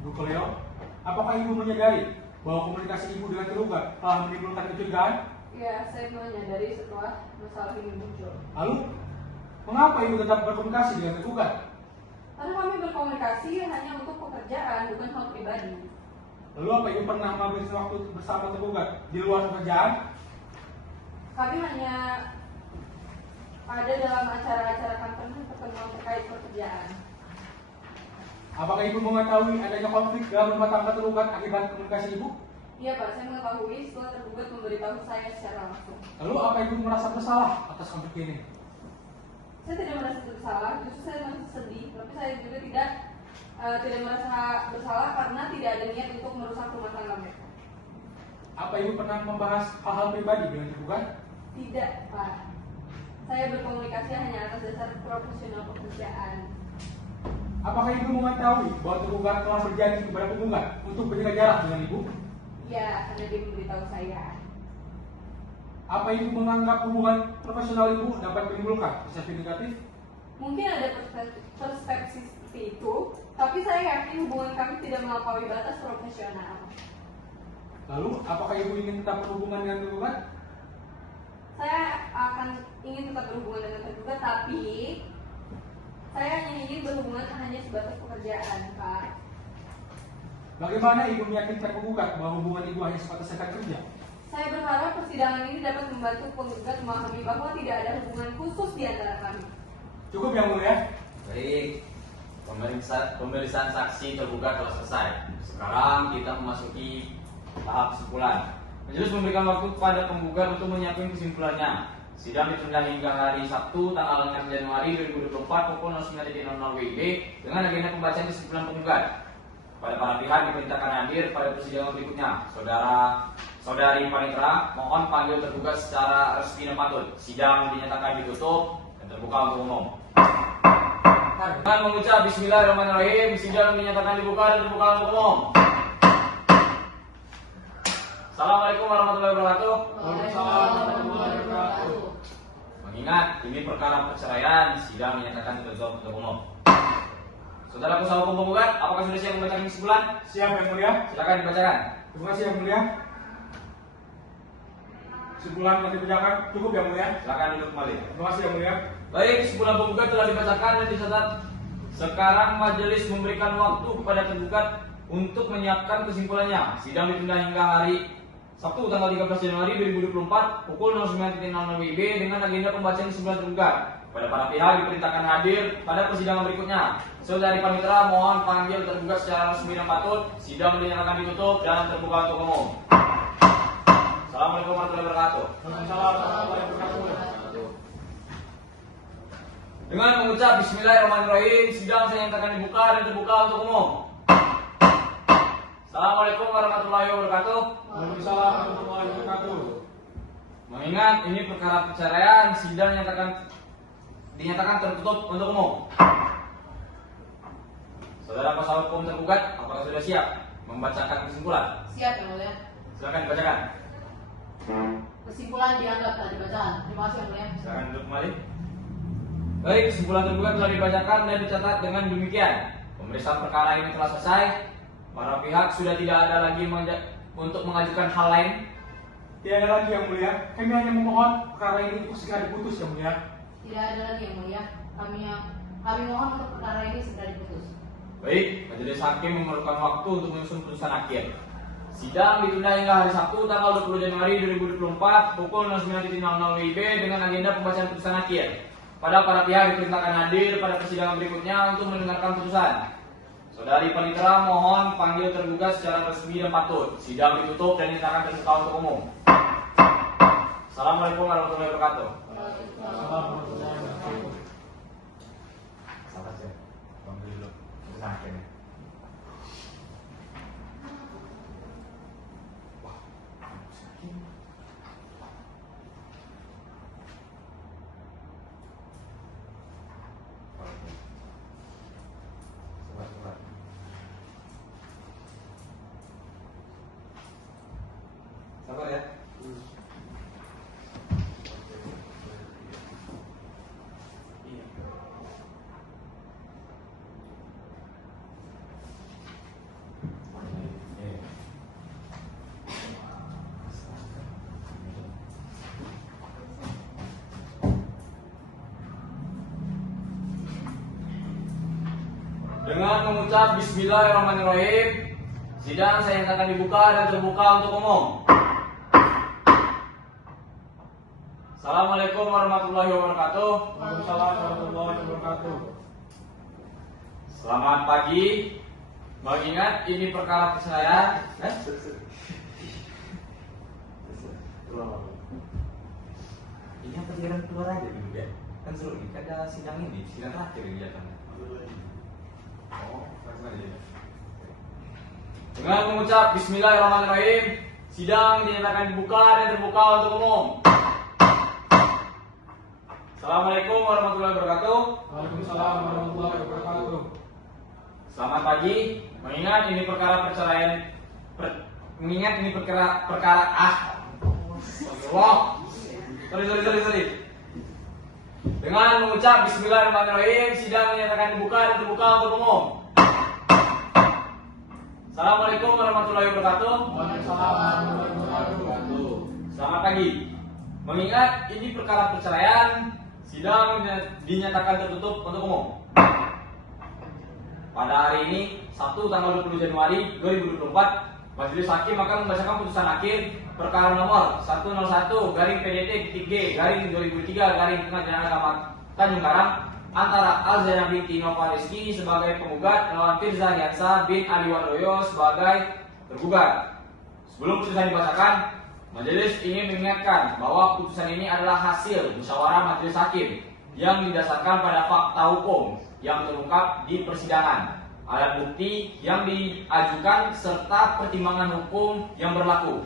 Ibu Cleo, apakah ibu menyadari bahwa komunikasi ibu dengan tergugat telah menimbulkan kecurigaan? Ya, saya menyadari setelah masalah ini muncul. Lalu, mengapa ibu tetap berkomunikasi dengan tergugat? Karena kami berkomunikasi hanya untuk pekerjaan, bukan hal pribadi. Lalu apa ibu pernah menghabiskan waktu bersama tergugat di luar pekerjaan? Kami hanya ada dalam acara-acara kantor pertemuan terkait pekerjaan. Apakah ibu mengetahui adanya konflik dalam rumah tangga tergugat akibat komunikasi ibu? Iya Pak, saya mengetahui setelah tergugat memberitahu saya secara langsung. Lalu apa ibu merasa bersalah atas konflik ini? Saya tidak merasa bersalah, justru saya merasa sedih. Tapi saya juga tidak merasa bersalah karena tidak ada niat untuk merusak rumah tangga mereka. Apa ibu pernah membahas hal-hal pribadi dengan tergugat? Tidak Pak, saya berkomunikasi hanya atas dasar profesional pekerjaan. Apakah ibu mengetahui bahwa tergugat telah berjanji kepada penggugat untuk menjaga jarak dengan ibu? Ya, karena dia memberitahu saya. Apa ibu menganggap hubungan profesional ibu dapat menimbulkan persepsi negatif? Mungkin ada perspektif seperti itu, tapi saya yakin hubungan kami tidak melampaui batas profesional. Lalu, apakah ibu ingin tetap berhubungan dengan tergugat? Saya akan ingin tetap berhubungan dengan tergugat, tapi saya hanya ingin berhubungan hanya sebatas pekerjaan, Pak. Bagaimana ibu meyakinkan penggugat bahwa hubungan ibu hanya sebatas rekan kerja? Saya berharap persidangan ini dapat membantu penggugat memahami bahwa tidak ada hubungan khusus di antara kami. Cukup yang mulia. Baik, pemeriksaan saksi tergugat telah selesai. Sekarang kita memasuki tahap kesimpulan. Majelis memberikan waktu kepada penggugat untuk menyiapkan kesimpulannya. Sidang ditunda hingga hari Sabtu tanggal 6 Januari 2024 pukul 09.00 WIB dengan agenda pembacaan kesimpulan penggugat. Pada para pihak diperintahkan hadir pada persidangan berikutnya. Saudari Panitra, mohon panggil tergugat secara resmi dan patut. Sidang dinyatakan ditutup dan terbuka untuk umum. Dengan mengucap Bismillahirrahmanirrahim, sidang dinyatakan dibuka dan terbuka untuk umum. Assalamualaikum warahmatullahi wabarakatuh. Waalaikumsalam warahmatullahi wabarakatuh. Mengingat ini perkara perceraian, sidang dinyatakan ditutup untuk umum. Saudara kuasa hukum penggugat, apakah sudah siap membacakan kesimpulan? Siap yang mulia. Silakan dibacakan. Terima kasih yang mulia. Kesimpulan yang dibacakan cukup yang mulia. Silakan duduk kembali. Terima kasih yang mulia. Baik, kesimpulan penggugat telah dibacakan dan dicatat. Sekarang majelis memberikan waktu kepada tergugat untuk menyiapkan kesimpulannya. Sidang ditunda hingga hari Sabtu tanggal 13 Januari 2024 pukul 09.00 WIB dengan agenda pembacaan kesimpulan tergugat. Kepada para pihak diperintahkan hadir pada persidangan berikutnya. Saudari Panitera mohon panggil tergugat secara resmi dan patut. Sidang dinyatakan ditutup dan terbuka untuk umum. Assalamualaikum warahmatullahi wabarakatuh. Dengan mengucap Bismillahirrahmanirrahim, sidang saya nyatakan dibuka dan terbuka untuk umum. Assalamualaikum warahmatullahi wabarakatuh. Waalaikumsalam warahmatullahi wabarakatuh. Mengingat ini perkara perceraian, sidang dinyatakan tertutup untuk umum. Saudara kuasa hukum tergugat, apakah sudah siap membacakan kesimpulan? Siap Yang Mulia. Silakan dibacakan. Kesimpulan dianggap telah dibacakan. Terima kasih Yang Mulia. Silakan duduk kembali. Baik, kesimpulan tergugat telah dibacakan dan dicatat dengan demikian. Pemeriksaan perkara ini telah selesai. Para pihak sudah tidak ada lagi untuk mengajukan hal lain. Tiada lagi Yang Mulia. Kami hanya memohon perkara ini untuk segera diputus Yang Mulia. Tidak ada lagi Yang Mulia. Kami mohon untuk perkara ini segera diputus. Baik, majelis hakim memerlukan waktu untuk menyusun putusan akhir. Sidang ditunda hingga hari Sabtu tanggal 20 Januari 2024 pukul 09.00 WIB dengan agenda pembacaan putusan akhir. Pada para pihak diperintahkan hadir pada persidangan berikutnya untuk mendengarkan putusan. Saudari Panitera mohon panggil tergugat secara resmi dan patut. Sidang ditutup dan dinyatakan terbuka untuk umum. Assalamualaikum warahmatullahi wabarakatuh. Sabar ya, panggil dulu putusan akhirnya. Sabar ya. Dengan mengucap Bismillahirrahmanirrahim, sidang saya nyatakan dibuka dan terbuka untuk umum. Assalamualaikum warahmatullahi wabarakatuh. Waalaikumsalam warahmatullahi wabarakatuh. Selamat pagi. Mengingat ini perkara perceraian. Ini apa jalan keluar aja dulu ya? Kan seru nih, ada sidang ini, sidang terakhir ini jatuhnya. Oh, langsung aja. Dengan mengucap Bismillahirrahmanirrahim, sidang dinyatakan dibuka dan terbuka untuk umum. Assalamualaikum warahmatullahi wabarakatuh. Waalaikumsalam warahmatullahi wabarakatuh. Selamat pagi. Mengingat ini perkara perceraian, Sorry. Dengan mengucap Bismillahirrahmanirrahim, sidang dinyatakan dibuka dan terbuka untuk umum. Assalamualaikum warahmatullahi wabarakatuh. Waalaikumsalam warahmatullahi wabarakatuh. Selamat pagi. Mengingat ini perkara perceraian, sidang dinyatakan tertutup untuk umum. Pada hari ini, Sabtu tanggal 20 Januari 2024, Majelis Hakim akan membacakan putusan akhir perkara nomor 101-PDT-3/2003-Pengadilan Tanjung Karang antara Alzana binti Nova Rizky sebagai penggugat melawan Firza Riansa bin Ali Wadoyo sebagai tergugat. Sebelum putusan dibacakan, majelis ingin mengingatkan bahwa putusan ini adalah hasil musyawarah majelis hakim yang didasarkan pada fakta hukum yang terungkap di persidangan, alat bukti yang diajukan serta pertimbangan hukum yang berlaku.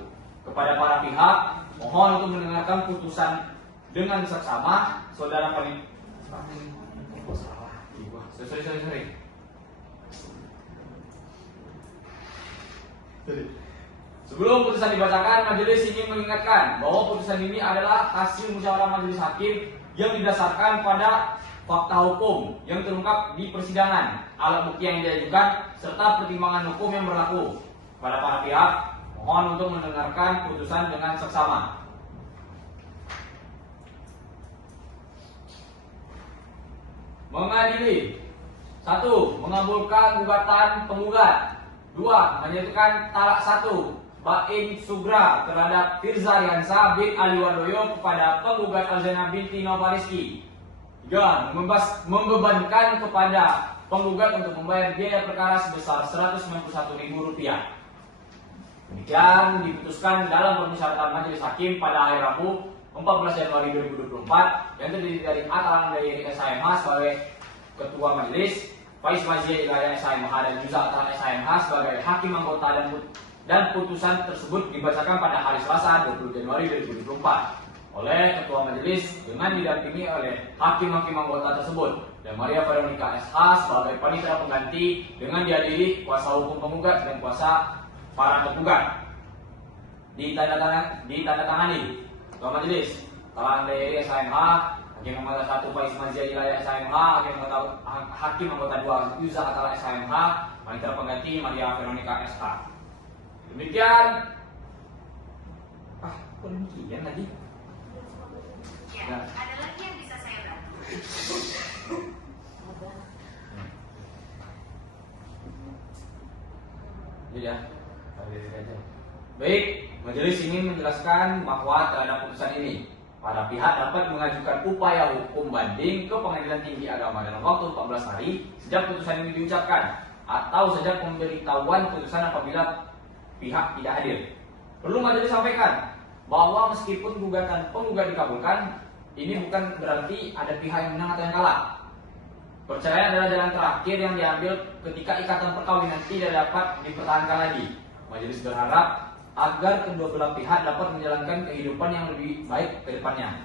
Kepada para pihak, mohon untuk mendengarkan putusan dengan seksama. Saudara Sebelum putusan dibacakan, majelis ingin mengingatkan bahwa putusan ini adalah hasil musyawarah majelis hakim yang didasarkan pada fakta hukum yang terungkap di persidangan, alat bukti yang diajukan, serta pertimbangan hukum yang berlaku. Pada para pihak, mohon untuk mendengarkan putusan dengan seksama. Mengadili 1. Mengabulkan gugatan penggugat. 2. Menyatakan talak 1 Bain Sugra terhadap Firza Riansa bin Ali Wadoyo kepada penggugat Alzana binti Nova Rizky. 3. Membebankan kepada penggugat untuk membayar biaya perkara sebesar Rp191.000. Demikian diputuskan dalam permusyawaratan Majelis Hakim pada hari Rabu 14 Januari 2024 yang terdiri dari Atalan dari SHMH sebagai Ketua Majelis, Faiz Mazia Ilaya SHMH dan Juza Atalan SHMH sebagai Hakim Anggota dan putusan tersebut dibacakan pada hari Selasa 20 Januari 2024 oleh Ketua Majelis dengan didampingi oleh hakim-hakim anggota tersebut dan Maria Veronica SH sebagai panitera pengganti dengan dihadiri kuasa hukum penggugat dan kuasa para tergugat. Ditandatangani Ketua Majelis Talang Dairi SHMH, Hakim Anggota 1 Faiz Mazia Ilaya SHMH, Hakim Anggota 2 Yuza Atala SHMH, panitera pengganti Maria Veronica SH. Demikian. Kok demikian lagi? Ya, ada lagi yang bisa saya bantu? Ya, baik, majelis ingin menjelaskan bahwa terhadap putusan ini, para pihak dapat mengajukan upaya hukum banding ke Pengadilan Tinggi Agama dalam waktu 14 hari sejak putusan ini diucapkan atau sejak pemberitahuan putusan apabila pihak tidak hadir. Perlu majelis sampaikan bahwa meskipun gugatan penggugat dikabulkan, ini bukan berarti ada pihak yang menang atau yang kalah. Perceraian adalah jalan terakhir yang diambil ketika ikatan perkawinan tidak dapat dipertahankan lagi. Majelis berharap agar kedua belah pihak dapat menjalankan kehidupan yang lebih baik ke depannya,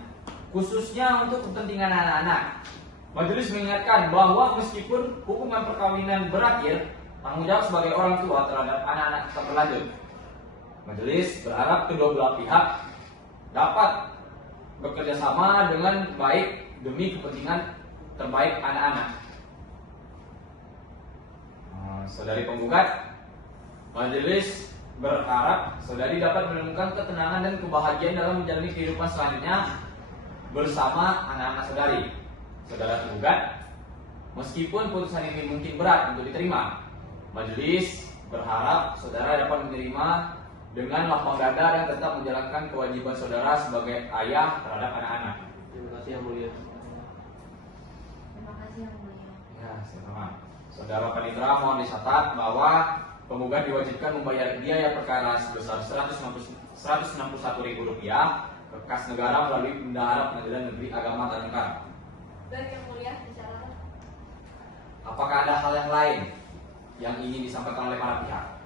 khususnya untuk kepentingan anak-anak. Majelis mengingatkan bahwa meskipun hukuman perkawinan berakhir, tanggung jawab sebagai orang tua terhadap anak-anak tetap berlanjut. Majelis berharap kedua belah pihak dapat bekerja sama dengan baik demi kepentingan terbaik anak-anak. Saudari penggugat, majelis berharap saudari dapat menemukan ketenangan dan kebahagiaan dalam menjalani kehidupan selanjutnya bersama anak-anak saudari. Saudara penggugat, meskipun putusan ini mungkin berat untuk diterima, majelis berharap saudara dapat menerima dengan lapang dada dan tetap menjalankan kewajiban saudara sebagai ayah terhadap anak-anak. Terima kasih yang mulia. Terima kasih yang mulia. Ya, sama. Saudara panitera mohon dicatat bahwa penggugat diwajibkan membayar biaya perkara sebesar Rp161.000 ke kas negara melalui Bendahara Pengadilan Negeri Agama Tanjung Karang. Dari yang mulia bicara. Apakah ada hal yang lain yang ingin disampaikan oleh para pihak?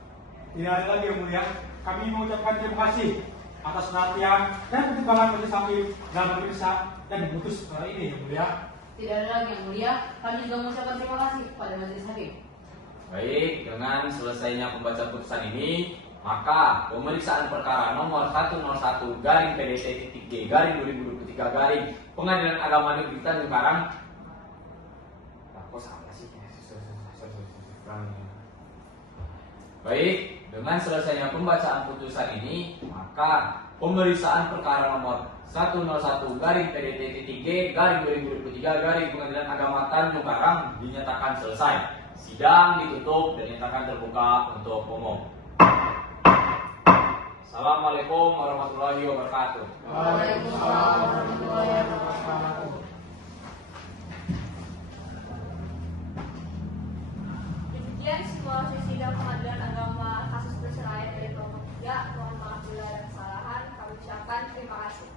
Tidak ada lagi yang mulia. Kami mengucapkan terima kasih atas perhatian dan pertimbangan majelis hakim dalam memeriksa dan memutus perkara ini yang mulia. Tidak ada lagi yang mulia. Kami juga mengucapkan terima kasih kepada majelis hakim. Baik, dengan selesainya pembacaan putusan ini, maka pemeriksaan perkara nomor 101-PDT.G/2023 Pengadilan Agama Negeri Tanjung Karang. Kok salah sih? Baik, dengan selesainya pembacaan putusan ini, maka pemeriksaan perkara nomor 101-PDT.G/2023 Pengadilan Agama Tanjung Karang dinyatakan selesai. Sidang ditutup dan dinyatakan terbuka untuk umum. Assalamualaikum warahmatullahi wabarakatuh. Waalaikumsalam warahmatullahi wabarakatuh. Demikian simulasi sidang Pengadilan Agama kasus perceraian dari kelompok 3. Mohon maaf bila ada kesalahan. Kami ucapkan terima kasih.